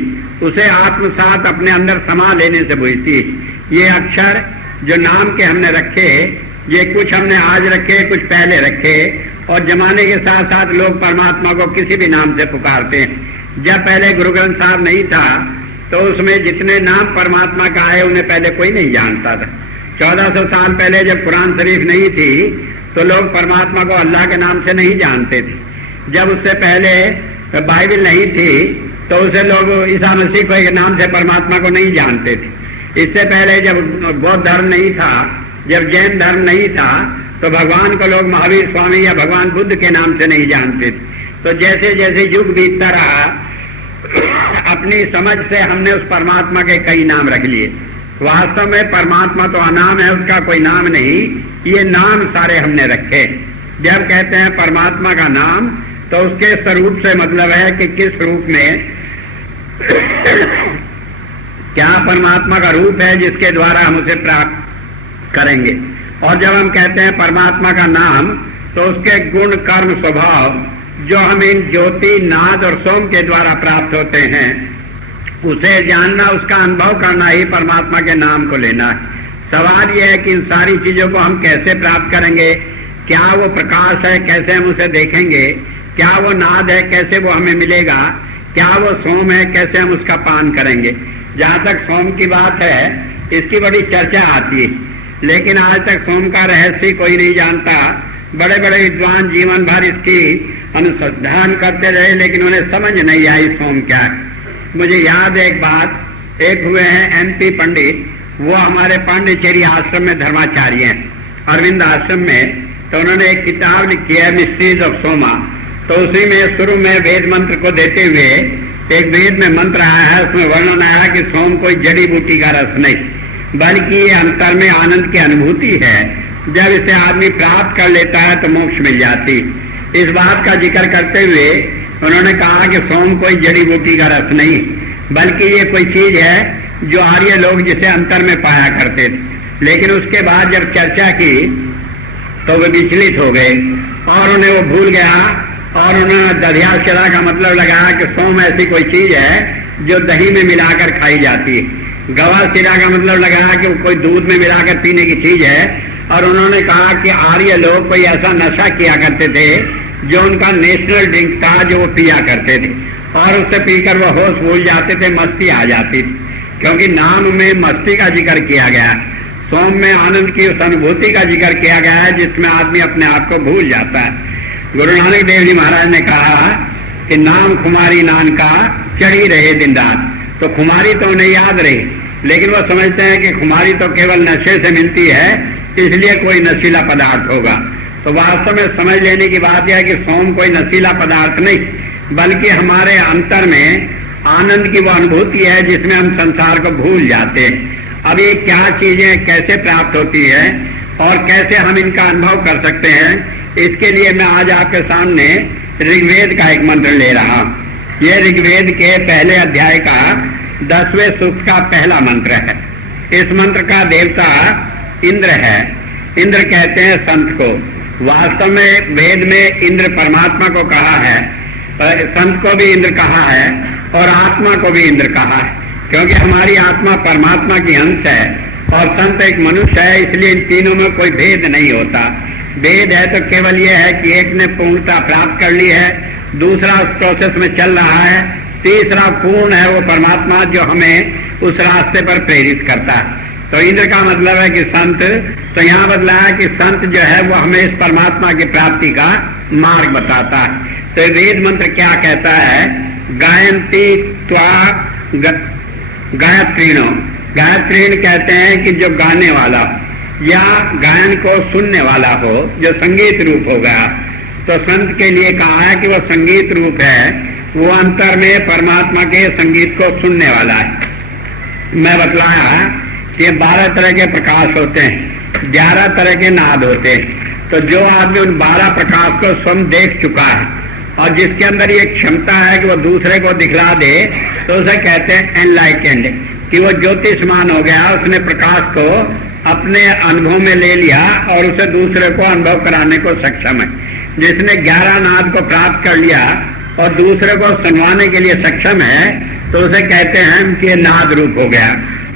उसे आत्मसात अपने अंदर समा लेने से बुझती। ये अक्षर जो नाम के हमने रखे, ये कुछ हमने आज रखे, कुछ पहले रखे, और जमाने के साथ साथ लोग परमात्मा को किसी भी नाम से पुकारते हैं। जब पहले गुरु ग्रंथ साहब नहीं था तो उसमें जितने नाम परमात्मा का आए उन्हें पहले कोई नहीं जानता था। 1400 साल पहले जब कुरान शरीफ नहीं थी तो लोग परमात्मा को अल्लाह के नाम से नहीं जानते थे। जब उससे पहले बाइबल नहीं थी तो उसे लोग ईसा मसीह को एक नाम से परमात्मा को नहीं जानते थे। इससे पहले जब बौद्ध धर्म नहीं था, जब जैन धर्म नहीं था, तो भगवान को लोग महावीर स्वामी या भगवान बुद्ध के नाम से नहीं जानते। तो जैसे जैसे युग बीतता रहा, अपनी समझ से हमने उस परमात्मा के कई नाम रख लिए। वास्तव में परमात्मा तो अनाम है, उसका कोई नाम नहीं, ये नाम सारे हमने रखे। जब कहते हैं परमात्मा का नाम, तो उसके स्वरूप से मतलब है कि किस रूप में क्या परमात्मा का रूप है जिसके द्वारा हम उसे प्राप्त करेंगे। और जब हम कहते हैं परमात्मा का नाम, तो उसके गुण, कर्म, स्वभाव जो हम इन ज्योति, नाद और सोम के द्वारा प्राप्त होते हैं, उसे जानना, उसका अनुभव करना ही परमात्मा के नाम को लेना है। सवाल यह है कि इन सारी चीजों को हम कैसे प्राप्त करेंगे। क्या वो प्रकाश है, कैसे हम उसे देखेंगे। क्या वो नाद है, कैसे वो हमें मिलेगा। क्या वो सोम है, कैसे हम उसका पान करेंगे। जहाँ तक सोम की बात है, इसकी बड़ी चर्चा आती है, लेकिन आज तक सोम का रहस्य कोई नहीं जानता। बड़े बड़े विद्वान जीवन भर इसकी अनुसंधान करते रहे, लेकिन उन्हें समझ नहीं आई सोम क्या है। मुझे याद है एक बात, एक हुए हैं MP पंडित, वो हमारे पांडिचेरी आश्रम में धर्माचार्य हैं, अरविंद आश्रम में। तो उन्होंने एक किताब लिखी है, मिस्ट्रीज ऑफ सोमा। तो उसी में शुरू में वेद मंत्र को देते हुए एक वेद में मंत्र आया है, उसमें वर्णन आया कि सोम कोई जड़ी बूटी का रस नहीं, बल्कि ये अंतर में आनंद की अनुभूति है। जब इसे आदमी प्राप्त कर लेता है तो मोक्ष मिल जाती। इस बात का जिक्र करते हुए उन्होंने कहा कि सोम कोई जड़ी बूटी का रस नहीं, बल्कि ये कोई चीज है जो आर्य लोग जिसे अंतर में पाया करते थे। लेकिन उसके बाद जब चर्चा की तो वे विचलित हो गए और उन्हें वो भूल गया, और उन्होंने दधिया शिरा का मतलब लगाया कि सोम ऐसी कोई चीज है जो दही में मिलाकर खाई जाती है। गवा शिरा का मतलब लगाया कि वो कोई दूध में मिलाकर पीने की चीज है। और उन्होंने कहा कि आर्य लोग कोई ऐसा नशा किया करते थे जो उनका नेशनल ड्रिंक था, जो वो पिया करते थे, और उससे पीकर वो होश भूल जाते थे, मस्ती आ जाती थी। क्योंकि नाम में मस्ती का जिक्र किया गया है, सोम में आनंद की उस अनुभूति का जिक्र किया गया है जिसमें आदमी अपने आप को भूल जाता है। गुरु नानक देव जी महाराज ने कहा कि नाम खुमारी नान का चढ़ी रहे दिन रात। तो खुमारी तो उन्हें याद रही, लेकिन वो समझते हैं कि खुमारी तो केवल नशे से मिलती है, इसलिए कोई नशीला पदार्थ होगा। तो वास्तव में समझ लेने की बात यह है कि सोम कोई नशीला पदार्थ नहीं, बल्कि हमारे अंतर में आनंद की वो अनुभूति है जिसमें हम संसार को भूल जाते हैं। अब ये क्या चीजें कैसे प्राप्त होती है और कैसे हम इनका अनुभव कर सकते हैं, इसके लिए मैं आज आपके सामने ऋग्वेद का एक मंत्र ले रहा हूं। यह ऋग्वेद के पहले अध्याय का 10वें सूक्त का पहला मंत्र है। इस मंत्र का देवता इंद्र है। इंद्र कहते हैं संत को। वास्तव में वेद में इंद्र परमात्मा को कहा है, संत को भी इंद्र कहा है और आत्मा को भी इंद्र कहा है, क्योंकि हमारी आत्मा परमात्मा की अंश है और संत एक मनुष्य है, इसलिए इन तीनों में कोई भेद नहीं होता। भेद है तो केवल यह है कि एक ने पूर्णता प्राप्त कर ली है, दूसरा उस प्रोसेस में चल रहा है, तीसरा पूर्ण है वो परमात्मा जो हमें उस रास्ते पर प्रेरित करता है। तो इंद्र का मतलब है कि संत। तो यहाँ बदला है कि संत जो है वो हमें इस परमात्मा की प्राप्ति का मार्ग बताता है। तो वेद मंत्र क्या कहता है, गायंती त्वा गायत्रीणो। गायत्रीण कहते हैं कि जो गाने वाला या गायन को सुनने वाला हो, जो संगीत रूप हो गया। तो संत के लिए कहा है कि वो संगीत रूप है, वो अंतर में परमात्मा के संगीत को सुनने वाला है। मैं बतलाया कि 12 तरह के प्रकाश होते हैं, 11 तरह के नाद होते हैं। तो जो आदमी उन 12 प्रकाश को स्वयं देख चुका है और जिसके अंदर ये क्षमता है कि वो दूसरे को दिखला दे, तो उसे कहते हैं एनलाइटेंड, कि वो ज्योतिषमान हो गया, उसने प्रकाश को अपने अनुभव में ले लिया और उसे दूसरे को अनुभव कराने को सक्षम है। जिसने 11 नाद को प्राप्त कर लिया और दूसरे को सुनवाने के लिए सक्षम है, तो उसे कहते हैं कि नाद रूप हो गया।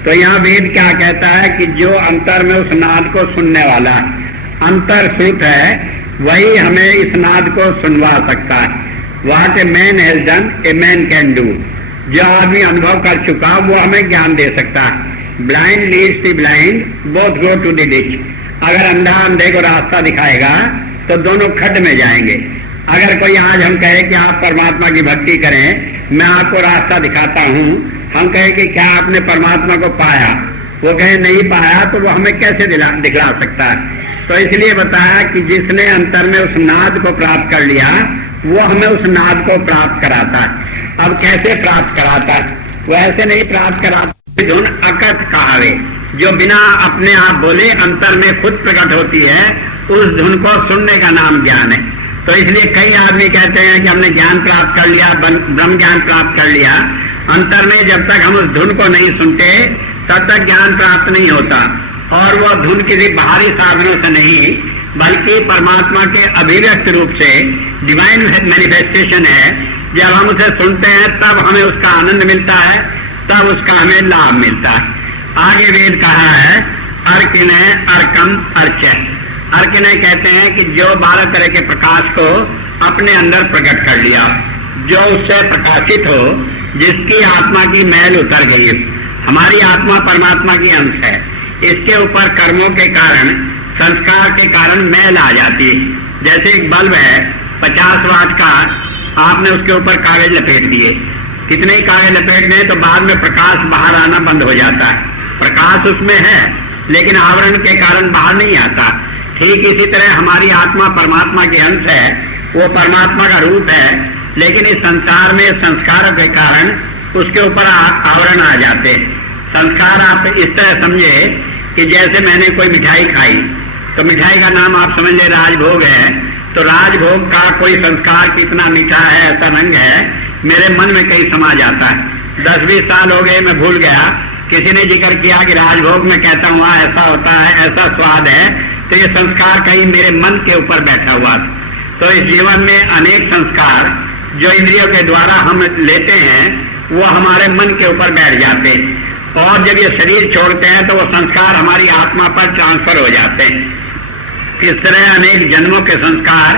तो यहाँ वेद क्या कहता है कि जो अंतर में उस नाद को सुनने वाला अंतर श्रुत है, वही हमें इस नाद को सुनवा सकता है। What a man has done a man can do. जो आदमी अनुभव कर चुका वो हमें ज्ञान दे सकता है। Blind leads the blind, both go to the ditch. अगर अंधा अंधे को रास्ता दिखाएगा तो दोनों खड्ड में जाएंगे। अगर कोई आज हम कहे कि आप परमात्मा की भक्ति करें, मैं आपको रास्ता दिखाता हूँ, हम कहें कि क्या आपने परमात्मा को पाया, वो कहे नहीं पाया, तो वो हमें कैसे दिखला सकता है। तो इसलिए बताया कि जिसने अंतर में उस नाद को प्राप्त कर लिया वो हमें उस नाद को प्राप्त कराता है। अब कैसे प्राप्त कराता है? वो ऐसे नहीं प्राप्त कराता धुन अकथ कहावे, जो बिना अपने आप बोले अंतर में खुद प्रकट होती है, उस धुन को सुनने का नाम ज्ञान है। तो इसलिए कई आदमी कहते हैं कि हमने ज्ञान प्राप्त कर लिया, ब्रह्म ज्ञान प्राप्त कर लिया। अंतर में जब तक हम उस धुन को नहीं सुनते तब तक ज्ञान प्राप्त नहीं होता। और वो धुन किसी बाहरी साधनों से नहीं बल्कि परमात्मा के अभिव्यक्त रूप से डिवाइन मैनिफेस्टेशन है। जब हम उसे सुनते हैं तब हमें उसका आनंद मिलता है, तब उसका हमें लाभ मिलता है। आगे वेद कहा है अर्किनय अर्कम अर्चय। अर्किनय कहते हैं कि जो 12 तरह के प्रकाश को अपने अंदर प्रकट कर लिया, जो उससे प्रकाशित हो, जिसकी आत्मा की मैल उतर गई। हमारी आत्मा परमात्मा की अंश है, इसके ऊपर कर्मों के कारण, संस्कार के कारण मैल आ जाती है। जैसे एक बल्ब है 50 वाट का, आपने उसके ऊपर कागज लपेट दिए, कितने ही कागज लपेट दें तो बाद में प्रकाश बाहर आना बंद हो जाता है। प्रकाश उसमें है लेकिन आवरण के कारण बाहर नहीं आता। ठीक इसी तरह हमारी आत्मा परमात्मा के अंश है, वो परमात्मा का रूप है, लेकिन इस संसार में संस्कारों के कारण उसके ऊपर आवरण आ जाते हैं। संस्कार आप इस तरह समझे कि जैसे मैंने कोई मिठाई खाई तो मिठाई का नाम आप समझ ले राजभोग है, तो राजभोग का कोई संस्कार कितना मीठा है, ऐसा रंग है, मेरे मन में कहीं समा जाता है। 10-20 साल हो गए, मैं भूल गया, किसी ने जिक्र किया कि राजभोग में कहता हुआ ऐसा होता है, ऐसा स्वाद है, तो ये संस्कार कहीं मेरे मन के ऊपर बैठा हुआ। तो इस जीवन में अनेक संस्कार जो इंद्रियों के द्वारा हम लेते हैं वो हमारे मन के ऊपर बैठ जाते हैं, और जब ये शरीर छोड़ते हैं तो वो संस्कार हमारी आत्मा पर ट्रांसफर हो जाते हैं। इस तरह अनेक जन्मों के संस्कार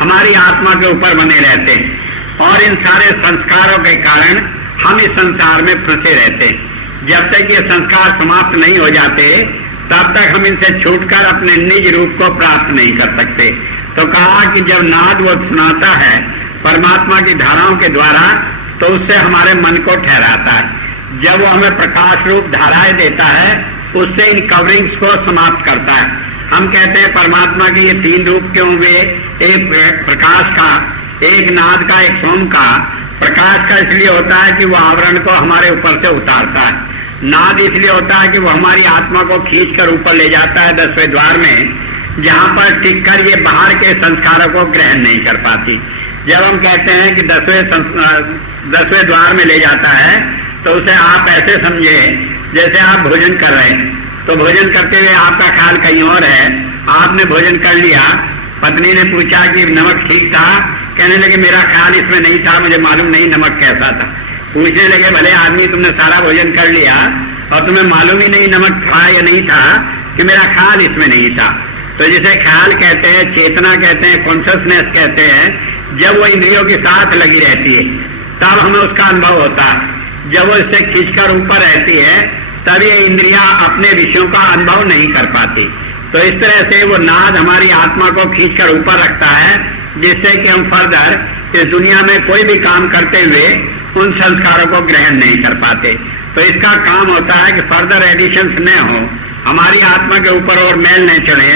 हमारी आत्मा के ऊपर बने रहते हैं, और इन सारे संस्कारों के कारण हम इस संसार में फंसे रहते हैं। जब तक ये संस्कार समाप्त नहीं हो जाते तब तक हम इनसे छूटकर अपने निज रूप को प्राप्त नहीं कर सकते। तो कहा कि जब नाद वो सुनाता है परमात्मा की धाराओं के द्वारा तो उससे हमारे मन को ठहराता है। जब वो हमें प्रकाश रूप धाराएं देता है उससे इन कवरिंग्स को समाप्त करता है। हम कहते हैं परमात्मा के ये 3 रूप क्यों हुए, एक प्रकाश का, एक नाद का, एक सोम का। प्रकाश का इसलिए होता है कि वो आवरण को हमारे ऊपर से उतारता है। नाद इसलिए होता है कि वो हमारी आत्मा को खींचकर ऊपर ले जाता है 10वें द्वार में, जहाँ पर टिककर ये बाहर के संस्कारों को ग्रहण नहीं कर पाती। जब हम कहते हैं कि 10वें द्वार में ले जाता है तो उसे आप ऐसे समझे जैसे आप भोजन कर रहे हैं, तो भोजन करते हुए आपका ख्याल कहीं और है, आपने भोजन कर लिया, पत्नी ने पूछा कि नमक ठीक था, कहने लगे मेरा ख्याल इसमें नहीं था, मुझे मालूम नहीं नमक कैसा था। पूछने लगे भले आदमी तुमने सारा भोजन कर लिया और तुम्हें मालूम ही नहीं नमक था या नहीं था, कि मेरा ख्याल इसमें नहीं था। तो जिसे ख्याल कहते हैं, चेतना कहते हैं, कॉन्शियसनेस कहते हैं, जब वो इंद्रियों के साथ लगी रहती है तब हमें उसका अनुभव होता है। जब वो इससे खींचकर ऊपर रहती है तब ये इंद्रियां अपने विषयों का अनुभव नहीं कर पाती। तो इस तरह से वो नाद हमारी आत्मा को खींचकर ऊपर रखता है, जिससे कि हम फर्दर इस दुनिया में कोई भी काम करते हुए उन संस्कारों को ग्रहण नहीं कर पाते। तो इसका काम होता है कि फर्दर एडिशंस न हो, हमारी आत्मा के ऊपर और मैल न चढ़े,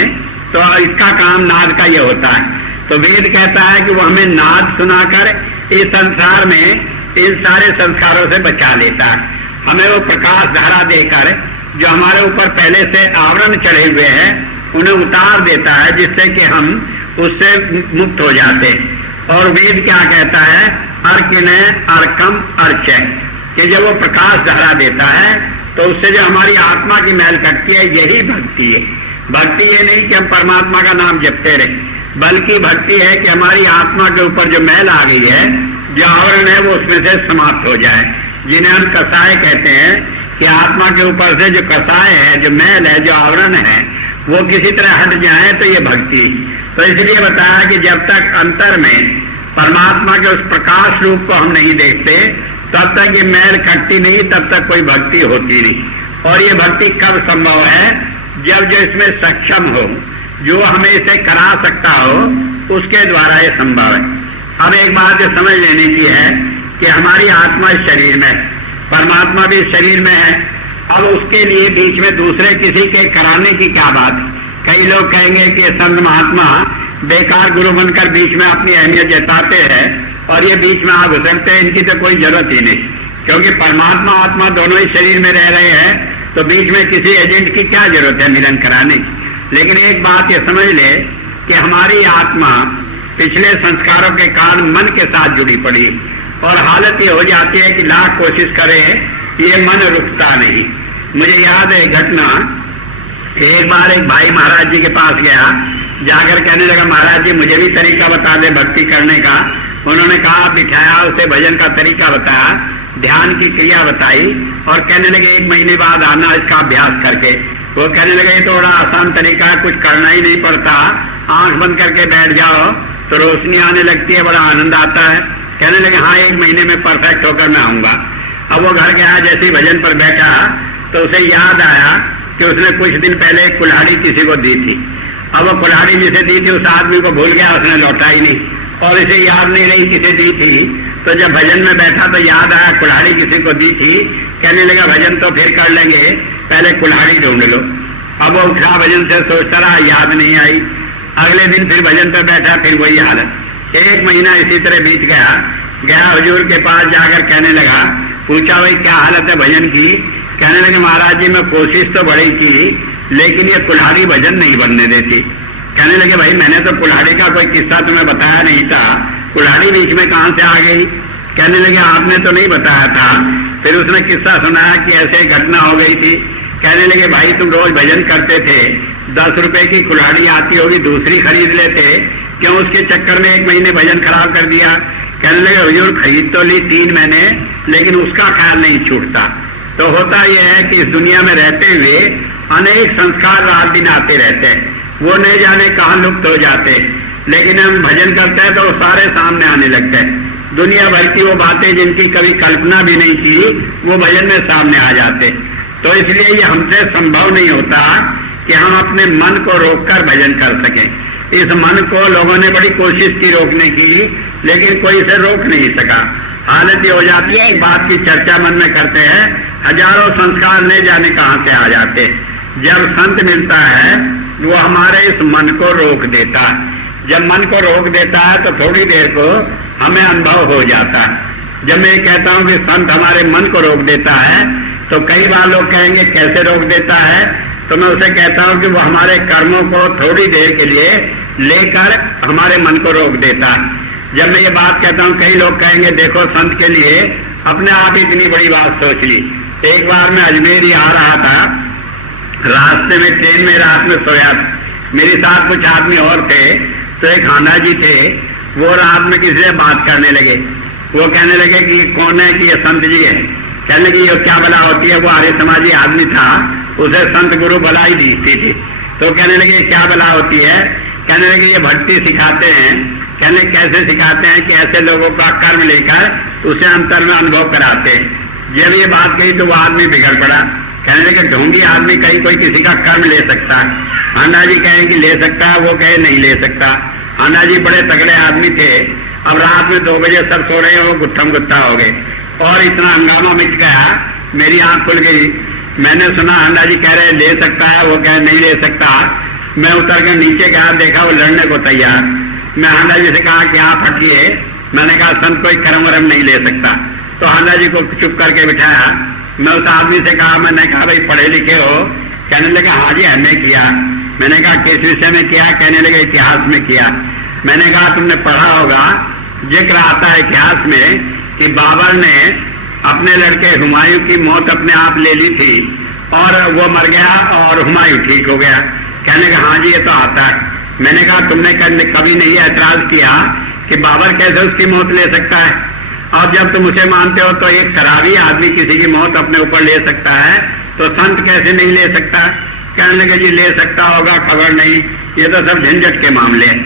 तो इसका काम नाद का ये होता है। तो वेद कहता है कि वो हमें नाद सुनाकर इस संसार में इन सारे संस्कारों से बचा लेता है। हमें वो प्रकाश धारा देकर जो हमारे ऊपर पहले से आवरण चढ़े हुए हैं उन्हें उतार देता है, जिससे कि हम उससे मुक्त हो जाते। और वेद क्या कहता है, अर्किनय अर्कम अर्चय, कि जब वो प्रकाश धारा देता है तो उससे जो हमारी आत्मा की मैल कटती है, यही भक्ति है। भक्ति ये नहीं कि हम परमात्मा का नाम जपते रहे, बल्कि भक्ति है कि हमारी आत्मा के ऊपर जो मैल आ गई है, जो आवरण है, वो उसमें से समाप्त हो जाए, जिन्हें हम कसाय कहते हैं। कि आत्मा के ऊपर से जो कसाय है, जो मैल है, जो आवरण है, वो किसी तरह हट जाए तो ये भक्ति। तो इसलिए बताया कि जब तक अंतर में परमात्मा के उस प्रकाश रूप को हम नहीं देखते तब तक ये मैल कटती नहीं, तब तक कोई भक्ति होती नहीं। और ये भक्ति कब संभव है, जब जो इसमें सक्षम हो, जो हमें इसे करा सकता हो, उसके द्वारा ये संभव है। अब एक बात जो समझ लेने की है कि हमारी आत्मा इस शरीर में, परमात्मा भी शरीर में है। अब उसके लिए बीच में दूसरे किसी के कराने की क्या बात, कई लोग कहेंगे कि संत महात्मा बेकार गुरु बनकर बीच में अपनी अहमियत जताते हैं और ये बीच में आ घुसकते हैं, इनकी तो कोई जरूरत ही नहीं, क्योंकि परमात्मा आत्मा दोनों ही शरीर में रह रहे हैं, तो बीच में किसी एजेंट की क्या जरूरत है मिलन कराने की। लेकिन एक बात ये समझ ले कि हमारी आत्मा पिछले संस्कारों के कारण मन के साथ जुड़ी पड़ी और हालत ये हो जाती है कि लाख कोशिश करे ये मन रुकता नहीं। मुझे याद है घटना, एक बार एक भाई महाराज जी के पास गया, जाकर कहने लगा महाराज जी मुझे भी तरीका बता दे भक्ति करने का। उन्होंने कहा बिठाया, उसे भजन का तरीका बताया, ध्यान की क्रिया बताई और कहने लगे 1 महीने बाद आना इसका अभ्यास करके। वो कहने लगे ये तो बड़ा आसान तरीका है, कुछ करना ही नहीं पड़ता, आंख बंद करके बैठ जाओ तो रोशनी आने लगती है, बड़ा आनंद आता है। कहने लगे हाँ 1 महीने में परफेक्ट होकर मैं आऊंगा। अब वो घर गया, जैसे ही भजन पर बैठा तो उसे याद आया कि उसने कुछ दिन पहले एक कुल्हाड़ी किसी को दी थी। अब वो कुल्हाड़ी जिसे दी थी उस आदमी को भूल गया, उसने लौटा ही नहीं और इसे याद नहीं रही किसे दी थी। तो जब भजन में बैठा तो याद आया कुल्हाड़ी किसी को दी थी। कहने लगा भजन तो फिर कर लेंगे, पहले कुल्हाड़ी ढूंढ लो। अब वो उठा भजन से, सोचता रहा, याद नहीं आई। अगले दिन फिर भजन पर बैठा, फिर वही हालत। 1 महीना इसी तरह बीत गया हुजूर के पास जाकर कहने लगा, पूछा भाई क्या हालत है भजन की। कहने लगे महाराज जी मैं कोशिश तो बड़ी की लेकिन ये कुल्हाड़ी भजन नहीं बनने देती। कहने लगे भाई मैंने तो कुल्हाड़ी का कोई किस्सा तुम्हें बताया नहीं था, कुल्हाड़ी बीच में कहां से आ गई। कहने लगे आपने तो नहीं बताया था। फिर उसने किस्सा सुनाया कि ऐसे घटना हो गई थी। कहने लगे भाई तुम रोज भजन करते थे, 10 रुपए की कुल्हाड़ी आती होगी दूसरी खरीद लेते, क्यों उसके चक्कर में 1 महीने भजन खराब कर दिया। कहने लगे हुजूर खरीद तो ली 3 महीने लेकिन उसका ख्याल नहीं छूटता। तो होता यह है कि इस दुनिया में रहते हुए अनेक संस्कार रात दिन आते रहते हैं, वो नहीं जाने कहाँ लुप्त हो जाते, लेकिन हम भजन करते हैं तो वो सारे सामने आने लगते हैं। दुनिया भर की वो बातें जिनकी कभी कल्पना भी नहीं की वो भजन में सामने आ जाते। तो इसलिए ये हमसे संभव नहीं होता कि हम अपने मन को रोककर भजन कर सकें। इस मन को लोगों ने बड़ी कोशिश की रोकने की, लेकिन कोई इसे रोक नहीं सका। हालत ये हो जाती है, एक बात की चर्चा मन में करते हैं, हजारों संस्कार नहीं जाने कहां से आ जाते। जब संत मिलता है वो हमारे इस मन को रोक देता है। जब मन को रोक देता है तो थोड़ी देर को हमें अनुभव हो जाता है। जब मैं कहता हूं कि संत हमारे मन को रोक देता है तो कई बार लोग कहेंगे कैसे रोक देता है, तो मैं उसे कहता हूं कि वो हमारे कर्मों को थोड़ी देर के लिए लेकर हमारे मन को रोक देता है। जब मैं ये बात कहता हूं कई लोग कहेंगे देखो संत के लिए अपने आप इतनी बड़ी बात सोच ली। एक बार मैं अजमेर ही आ रहा था, रास्ते में ट्रेन में रात में सोया, मेरे साथ कुछ आदमी और थे, तो एक हाना जी थे, वो रात में किसी से बात करने लगे। वो कहने लगे कि कौन है, कि ये संत जी है। कहने लगे ये क्या भला होती है। वो आर्य समाजी आदमी था, उसे संत गुरु भलाई दी थी। तो कहने लगे क्या भला होती है। कहने लगे ये भक्ति सिखाते हैं। कहने कैसे सिखाते हैं कि ऐसे लोगों का कर्म लेकर उसे अंतर में अनुभव कराते हैं। जब ये बात कही तो वो आदमी बिगड़ पड़ा। कहने लगे ढोंगी आदमी कहीं कोई किसी का कर्म ले सकता है। अन्ना जी कहे कि ले सकता है, वो कहे नहीं ले सकता। अन्ना जी बड़े तगड़े आदमी थे। अब रात में 2 बजे सब सो रहे, वो गुत्थम गुत्था हो गए और इतना हंगामा मच गया, मेरी आंख खुल गई। मैंने सुना अन्ना जी कह रहे ले सकता है, वो कहे नहीं ले सकता। मैं उतर कर नीचे गया, देखा वो लड़ने को तैयार। मैं अन्ना जी से कहा कि आप हटिए। मैंने कहा संत कोई कर्म वरम नहीं ले सकता। तो अन्ना जी को चुप करके बिठाया। मैं उस आदमी से कहा, मैंने कहा भाई पढ़े लिखे हो। कहने लगे हाँ जी हमने किया। मैंने कहा किस विषय में किया। कहने लगे इतिहास में किया। मैंने कहा तुमने पढ़ा होगा, जिक्र आता है इतिहास में कि बाबर ने अपने लड़के हुमायूं की मौत अपने आप ले ली थी और वो मर गया और हुमायूं ठीक हो गया। कहने लगे हाँ जी ये तो आता है। मैंने कहा तुमने कभी नहीं ऐतराज किया कि बाबर कैसे उसकी मौत ले सकता है, और जब तुम उसे मानते हो तो एक शराबी आदमी किसी की मौत अपने ऊपर ले सकता है, तो संत कैसे नहीं ले सकता। कहने लगे जी ले सकता होगा, खबर नहीं, ये तो सब झंझट के मामले हैं।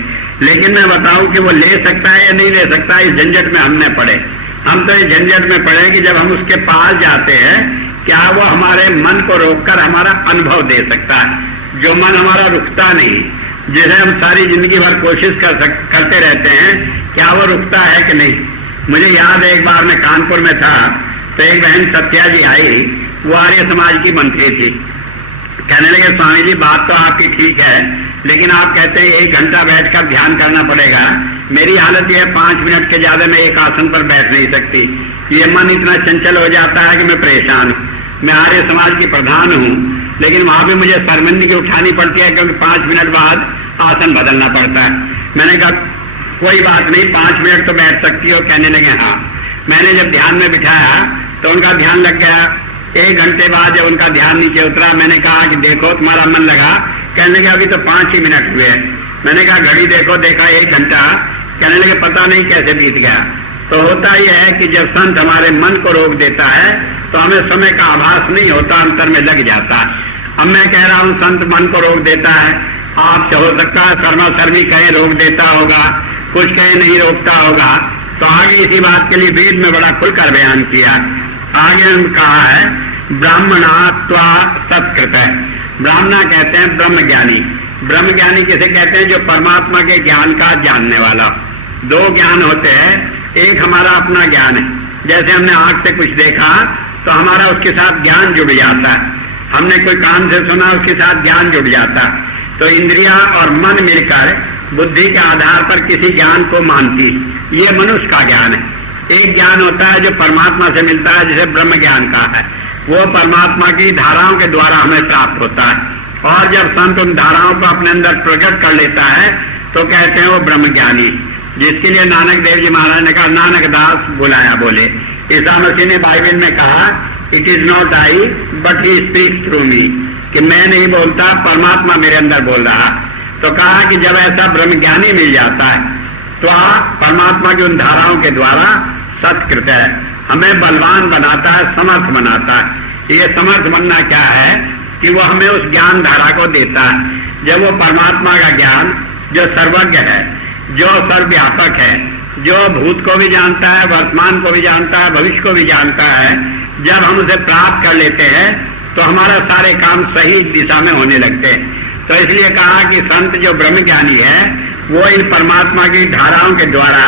लेकिन मैं बताऊं कि वो ले सकता है या नहीं ले सकता, इस झंझट में हमने पड़े। हम तो इस झंझट में पड़े कि जब हम उसके पास जाते हैं क्या वो हमारे मन को रोककर हमारा अनुभव दे सकता है। जो मन हमारा रुकता नहीं, जिसे हम सारी जिंदगी भर कोशिश करते रहते हैं, क्या वो रुकता है कि नहीं। मुझे याद है एक बार मैं कानपुर में था तो एक बहन सत्या जी आई, वो आर्य समाज की मंत्री थी। कहने लगे स्वामी जी बात तो आपकी ठीक है, लेकिन आप कहते हैं 1 घंटा बैठकर ध्यान करना पड़ेगा। मेरी हालत यह है 5 मिनट के ज्यादा मैं एक आसन पर बैठ नहीं सकती। ये मन इतना चंचल हो जाता है कि मैं परेशान हूँ। मैं आर्य समाज की प्रधान हूँ, लेकिन वहां भी मुझे शर्मिंदगी उठानी पड़ती है, क्योंकि 5 मिनट बाद आसन बदलना पड़ता है। मैंने कहा कोई बात नहीं, 5 मिनट तो बैठ सकती हो। कहने लगे हाँ। मैंने जब ध्यान में बिठाया तो उनका ध्यान लग गया। 1 घंटे बाद जब उनका ध्यान नीचे उतरा, मैंने कहा कि देखो तुम्हारा मन लगा। कहने लगे अभी तो 5 ही मिनट हुए। मैंने कहा घड़ी देखो, देखा 1 घंटा। कहने लगे पता नहीं कैसे बीत गया। तो होता यह है कि जब संत हमारे मन को रोक देता है तो हमें समय का आभास नहीं होता, अंतर में लग जाता है। अब मैं कह रहा हूं संत मन को रोक देता है, आपसे हो सकता है शर्मा शर्मी कहे रोक देता होगा, कुछ कहे नहीं रोकता होगा। तो आगे इसी बात के लिए वेद में बड़ा खुलकर बयान किया। आगे हम कहा है ब्राह्मणात्वा सत्कृत है। ब्राह्मणा कहते हैं ब्रह्म ज्ञानी। ब्रह्म ज्ञानी किसे कहते हैं? जो परमात्मा के ज्ञान का जानने वाला। 2 ज्ञान होते हैं, एक हमारा अपना ज्ञान है, जैसे हमने आंख से कुछ देखा तो हमारा उसके साथ ज्ञान जुड़ जाता है। हमने कोई कान से सुना, उसके साथ ज्ञान जुड़ जाता है। तो इंद्रिया और मन मिलकर बुद्धि के आधार पर किसी ज्ञान को मानती, ये मनुष्य का ज्ञान है। एक ज्ञान होता है जो परमात्मा से मिलता है, जिसे ब्रह्म ज्ञान का है। वो परमात्मा की धाराओं के द्वारा हमें प्राप्त होता है। और जब संत उन धाराओं को अपने अंदर प्रकट कर लेता है तो कहते हैं वो ब्रह्म ज्ञानी। जिसके लिए नानक देव जी महाराज ने कहा नानक दास बुलाया बोले। ईसा मसीह ने बाइबल में कहा it is not I but he speaks through me, कि मैं नहीं बोलता, परमात्मा मेरे अंदर बोल रहा। तो कहा कि जब ऐसा ब्रह्म ज्ञानी मिल जाता है तो परमात्मा की उन धाराओं के द्वारा सत्कृत है, हमें बलवान बनाता है, समर्थ बनाता है। ये समर्थ बनना क्या है कि वो हमें उस ज्ञान धारा को देता है। जब वो परमात्मा का ज्ञान जो सर्वज्ञ है, जो सर्वव्यापक है, जो भूत को भी जानता है, वर्तमान को भी जानता है, भविष्य को भी जानता है, जब हम उसे प्राप्त कर लेते हैं तो हमारा सारे काम सही दिशा में होने लगते हैं। तो इसलिए कहा कि संत जो ब्रह्म ज्ञानी है वो इन परमात्मा की धाराओं के द्वारा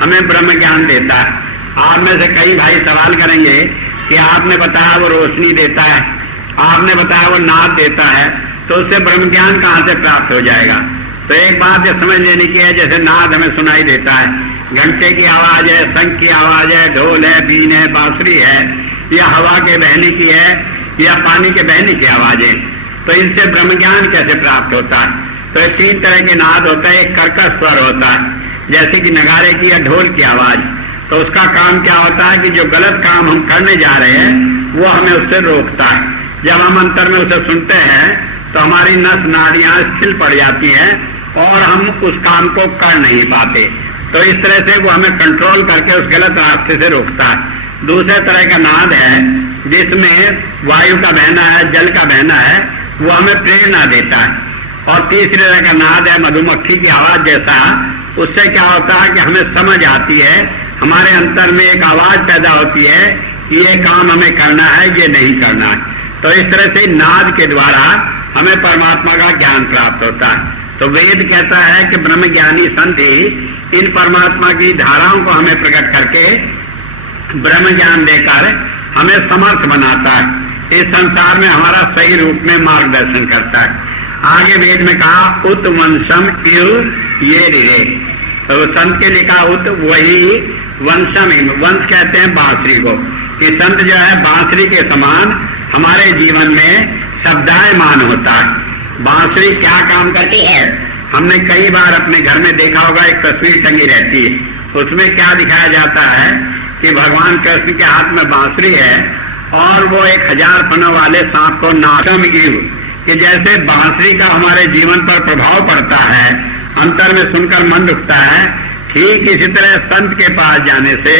हमें ब्रह्म ज्ञान देता है। आप में से कई भाई सवाल करेंगे कि आपने बताया वो रोशनी देता है, आपने बताया वो नाद देता है, तो उससे ब्रह्म ज्ञान कहाँ से प्राप्त हो जाएगा? तो एक बात ये समझ लेने की है, जैसे नाद हमें सुनाई देता है, घंटे की आवाज है, शंख की आवाज है, ढोल है, बीन है, बांसुरी है, या हवा के बहने की है, या पानी के बहने की आवाज है। तो इनसे ब्रह्म ज्ञान कैसे प्राप्त होता है? तो 3 तरह के नाद होता है। एक कर्कश स्वर होता है, जैसे कि नगारे की या ढोल की आवाज। तो उसका काम क्या होता है कि जो गलत काम हम करने जा रहे हैं वो हमें उससे रोकता है। जब हम अंतर में उसे सुनते हैं तो हमारी नस नाड़ियां स्थिर पड़ जाती हैं और हम उस काम को कर नहीं पाते। तो इस तरह से वो हमें कंट्रोल करके उस गलत रास्ते से रोकता है। दूसरे तरह का नाद है जिसमें वायु का बहना है, जल का बहना है, वो हमें प्रेरणा देता है। और तीसरे तरह का नाद है मधुमक्खी की आवाज जैसा। उससे क्या होता है कि हमें समझ आती है, हमारे अंतर में एक आवाज पैदा होती है कि ये काम हमें करना है, ये नहीं करना है। तो इस तरह से नाद के द्वारा हमें परमात्मा का ज्ञान प्राप्त होता है। तो वेद कहता है कि ब्रह्म ज्ञानी संत ही इन परमात्मा की धाराओं को हमें प्रकट करके ब्रह्म ज्ञान देकर हमें समर्थ बनाता है, इस संसार में हमारा सही रूप में मार्गदर्शन करता है। आगे वेद में कहा उत वंशम इव ये रे। तो संत के लिखा उत वही वंशम, वंश कहते हैं बांसुरी को, कि संत जो है बांसुरी के समान हमारे जीवन में शब्दायमान होता है। बांसुरी क्या काम करती है? हमने कई बार अपने घर में देखा होगा, एक तस्वीर टंगी रहती है, उसमें क्या दिखाया जाता है कि भगवान कृष्ण के हाथ में बांसुरी है और वो 1000 पनों वाले सांप को नाशम इव, कि जैसे बांसुरी का हमारे जीवन पर प्रभाव पड़ता है, अंतर में सुनकर मन रुकता है, ठीक इसी तरह संत के पास जाने से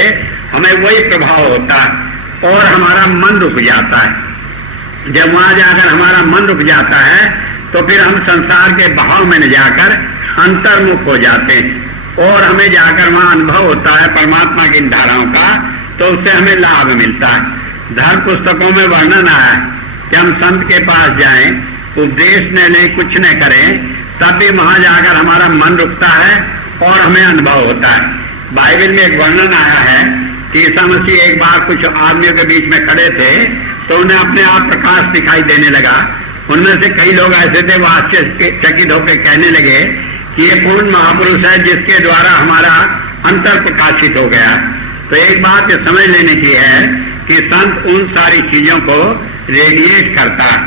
हमें वही प्रभाव होता है और हमारा मन रुक जाता है। जब वहां जाकर हमारा मन रुक जाता है तो फिर हम संसार के बहाव में न जाकर अंतर्मुख हो जाते हैं और हमें जाकर वहां अनुभव होता है परमात्मा की धाराओं का, तो उससे हमें लाभ मिलता है। धर्म पुस्तकों में वर्णन आया कि हम संत के पास जाएं, उपदेश न लें, कुछ न करें, तब भी वहां जाकर हमारा मन रुकता है और हमें अनुभव होता है। बाइबल में एक वर्णन आया है कि ईसा मसीह एक बार कुछ आदमियों के बीच में खड़े थे तो उन्हें अपने आप प्रकाश दिखाई देने लगा। उनमें से कई लोग ऐसे थे वो आश्चर्यचकित होकर कहने लगे कि ये पूर्ण महापुरुष है जिसके द्वारा हमारा अंतर प्रकाशित हो गया। तो एक बात ये समझ लेने की है कि संत उन सारी चीजों को रेडिएट करता है,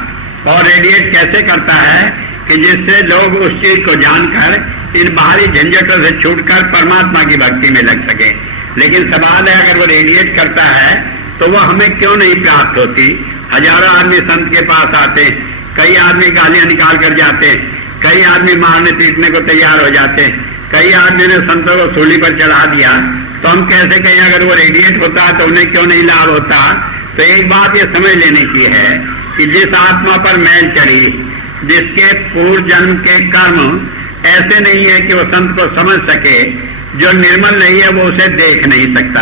और रेडिएट कैसे करता है कि जिससे लोग उस चीज को जानकर इन बाहरी झंझटों से छूटकर परमात्मा की भक्ति में लग सके। लेकिन सवाल है, अगर वो रेडिएट करता है तो वो हमें क्यों नहीं प्राप्त होती? हजारों आदमी संत के पास आते हैं, कई आदमी गालियां निकाल कर जाते हैं, कई आदमी मारने पीटने को तैयार हो जाते हैं, कई आदमी ने संतों को सूली पर चढ़ा दिया। तो हम कैसे कहें अगर वो रेडिएट होता तो उन्हें क्यों नहीं लाभ होता? तो एक बात ये समझ लेने की है कि जिस आत्मा पर मैल चढ़ी, जिसके पूर्व जन्म के कर्म ऐसे नहीं है कि वो संत को समझ सके, जो निर्मल नहीं है वो उसे देख नहीं सकता।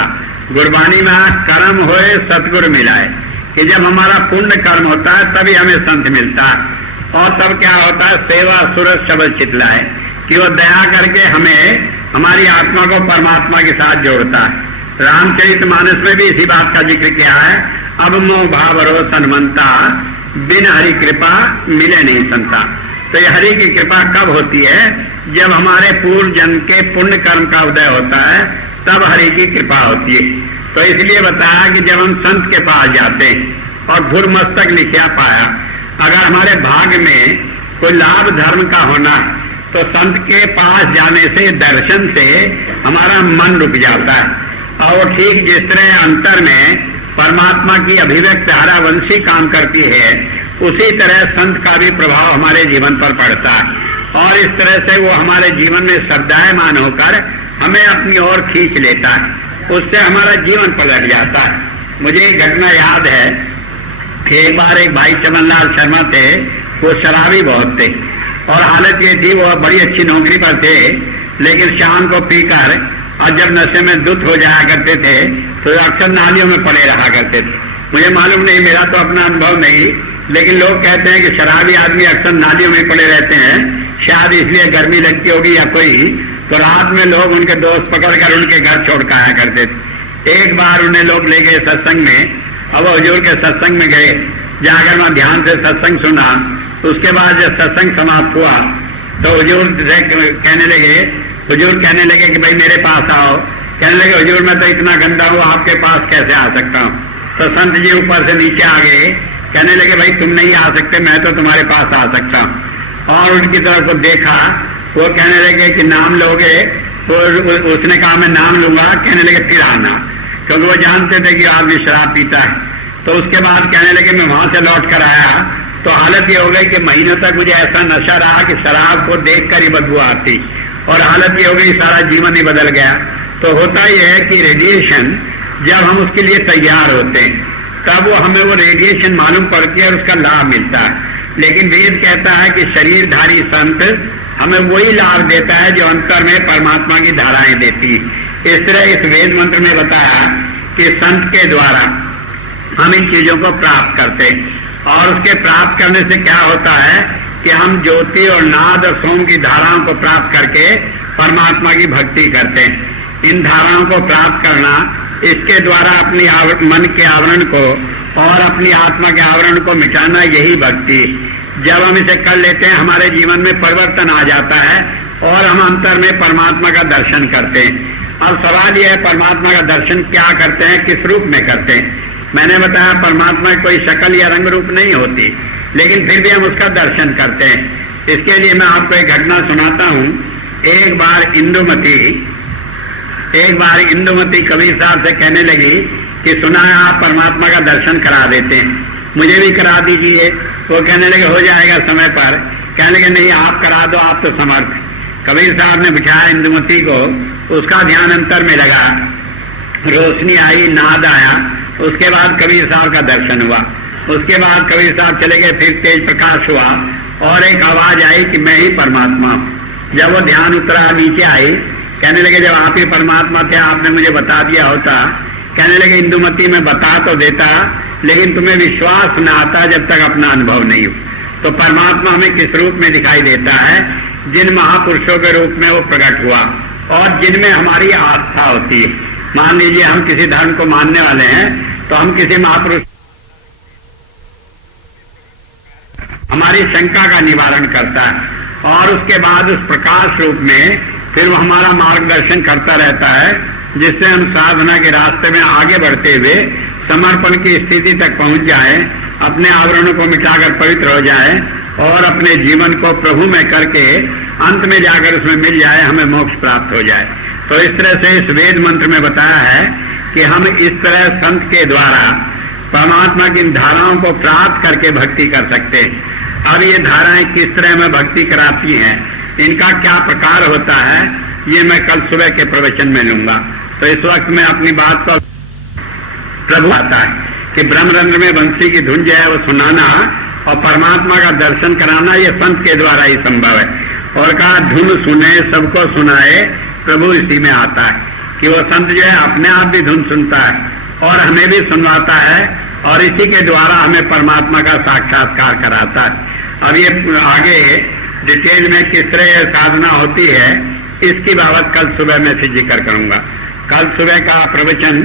गुरबानी में कर्म होए सतगुरु मिलाए, कि जब हमारा पुण्य कर्म होता है तभी हमें संत मिलता है। और तब क्या होता है, सेवा सूरज शब्द चितलाए, कि वो दया करके हमें हमारी आत्मा को परमात्मा के साथ जोड़ता है। रामचरितमानस में भी इसी बात का जिक्र किया है, अब मोह भाव रो सन्मंता, बिन हरि कृपा मिले नहीं संता। तो ये हरि की कृपा कब होती है? जब हमारे पूर्व जन्म के पुण्य कर्म का उदय होता है, तब हरि की कृपा होती है। तो इसलिए बताया कि जब हम संत के पास जाते हैं और धुर मस्तक लिखिया पाया, अगर हमारे भाग में कोई लाभ धर्म का होना, तो संत के पास जाने से, दर्शन से हमारा मन रुक जाता है। और ठीक जिस तरह अंतर में परमात्मा की अभिव्यक्त धारावंशी काम करती है, उसी तरह संत का भी प्रभाव हमारे जीवन पर पड़ता है, और इस तरह से वो हमारे जीवन में श्रद्धायमान होकर हमें अपनी ओर खींच लेता है, उससे हमारा जीवन पलट जाता है। मुझे एक घटना याद है कि एक बार एक भाई चमनलाल शर्मा थे, वो शराबी बहुत थे, और हालत ये थी वो बड़ी अच्छी नौकरी पर थे, लेकिन शाम को पीकर और जब नशे में धुत हो जाया करते थे तो अक्सर नालियों में पड़े रहा करते थे। मुझे मालूम नहीं, मेरा तो अपना अनुभव नहीं, लेकिन लोग कहते हैं कि शराबी आदमी अक्सर नालियों में पड़े रहते हैं, शायद इसलिए गर्मी लगती होगी या कोई। तो रात में लोग उनके दोस्त पकड़कर उनके घर छोड़ कर आया करते थे। एक बार उन्हें लोग ले गए सत्संग में, अब हुजूर के सत्संग में गए, जाकर वहां ध्यान से सत्संग सुना। उसके बाद जब सत्संग समाप्त हुआ तो हुजूर कहने लगे कि भाई मेरे पास आओ। कहने लगे हुजूर मैं तो इतना गंदा हूँ, आपके पास कैसे आ सकता हूँ? तो संत जी ऊपर से नीचे आ गए, कहने लगे भाई तुम नहीं आ सकते, मैं तो तुम्हारे पास आ सकता हूँ। और उनकी तरफ को देखा, वो कहने लगे कि नाम लोगे? तो उसने कहा मैं नाम लूंगा। कहने लगे फिर आना, क्योंकि वो जानते थे कि आदमी शराब पीता है। तो उसके बाद कहने लगे मैं वहां से लौट कर आया तो हालत ये हो गई कि महीनों तक मुझे ऐसा नशा रहा कि शराब को देखकर ही बदबू आती, और हालत ये हो गई सारा जीवन ही बदल गया। तो होता यह है कि रेडिएशन जब हम उसके लिए तैयार होते हैं तब वो हमें वो रेडिएशन मालूम पड़ती है और उसका लाभ मिलता है। लेकिन वेद कहता है कि शरीरधारी संत हमें वही लाभ देता है जो अंतर में परमात्मा की धाराएं देती है। इस तरह इस वेद मंत्र में बताया कि संत के द्वारा हम इन चीजों को प्राप्त करते हैं, और उसके प्राप्त करने से क्या होता है कि हम ज्योति और नाद और सोम की धाराओं को प्राप्त करके परमात्मा की भक्ति करते हैं। इन धाराओं को प्राप्त करना, इसके द्वारा अपनी मन के आवरण को और अपनी आत्मा के आवरण को मिटाना, यही भक्ति। जब हम इसे कर लेते हैं हमारे जीवन में परिवर्तन आ जाता है और हम अंतर में परमात्मा का दर्शन करते हैं। अब सवाल यह है परमात्मा का दर्शन क्या करते हैं, किस रूप में करते हैं? मैंने बताया परमात्मा की कोई शक्ल या रंग रूप नहीं होती, लेकिन फिर भी हम उसका दर्शन करते हैं। इसके लिए मैं आपको एक घटना सुनाता हूँ। एक बार इंदुमती कबीर साहब से कहने लगी कि सुना है आप परमात्मा का दर्शन करा देते हैं, मुझे भी करा दीजिए। वो कहने लगे हो जाएगा समय पर। कहने लगे नहीं आप करा दो, आप तो समर्थ। कबीर साहब ने बिठाया इंदुमती को, उसका ध्यान अंतर में लगा, रोशनी आई, नाद आया, उसके बाद कबीर साहब का दर्शन हुआ। उसके बाद कबीर साहब चले गए, फिर तेज प्रकाश हुआ और एक आवाज आई कि मैं ही परमात्मा हूं। जब वो ध्यान उतरा नीचे आई, कहने लगे जब आप ही परमात्मा थे आपने मुझे बता दिया होता। कहने लगे इंदुमती मैं बता तो देता, लेकिन तुम्हें विश्वास न आता जब तक अपना अनुभव नहीं हो। तो परमात्मा हमें किस रूप में दिखाई देता है? जिन महापुरुषों के रूप में वो प्रकट हुआ और जिनमें हमारी आस्था होती है। मान लीजिए हम किसी धर्म को मानने वाले हैं तो हम किसी महापुरुष हमारी शंका का निवारण करता है और उसके बाद उस प्रकाश रूप में फिर वो हमारा मार्गदर्शन करता रहता है, जिससे हम साधना के रास्ते में आगे बढ़ते हुए समर्पण की स्थिति तक पहुंच जाए, अपने आवरणों को मिटाकर पवित्र हो जाए और अपने जीवन को प्रभु में करके अंत में जाकर उसमें मिल जाए, हमें मोक्ष प्राप्त हो जाए। तो इस तरह से इस वेद मंत्र में बताया है कि हम इस तरह संत के द्वारा परमात्मा की धाराओं को प्राप्त करके भक्ति कर सकते हैं। अब ये धाराएं किस तरह में भक्ति कराती हैं, इनका क्या प्रकार होता है, ये मैं कल सुबह के प्रवचन में लूंगा। तो इस वक्त मैं अपनी बात को प्रभु आता है कि ब्रह्मरंध्र में बंसी की धुन जो है वो सुनाना और परमात्मा का दर्शन कराना ये संत के द्वारा ही संभव है। और कहा धुन सुने सबको सुनाए, प्रभु इसी में आता है कि वो संत जो है अपने आप भी धुन सुनता है और हमें भी सुनवाता है और इसी के द्वारा हमें परमात्मा का साक्षात्कार कराता है। अब ये आगे डिटेल में किस तरह यह साधना होती है, इसकी बाबत कल सुबह मैं फिर जिक्र करूंगा। कल सुबह का प्रवचन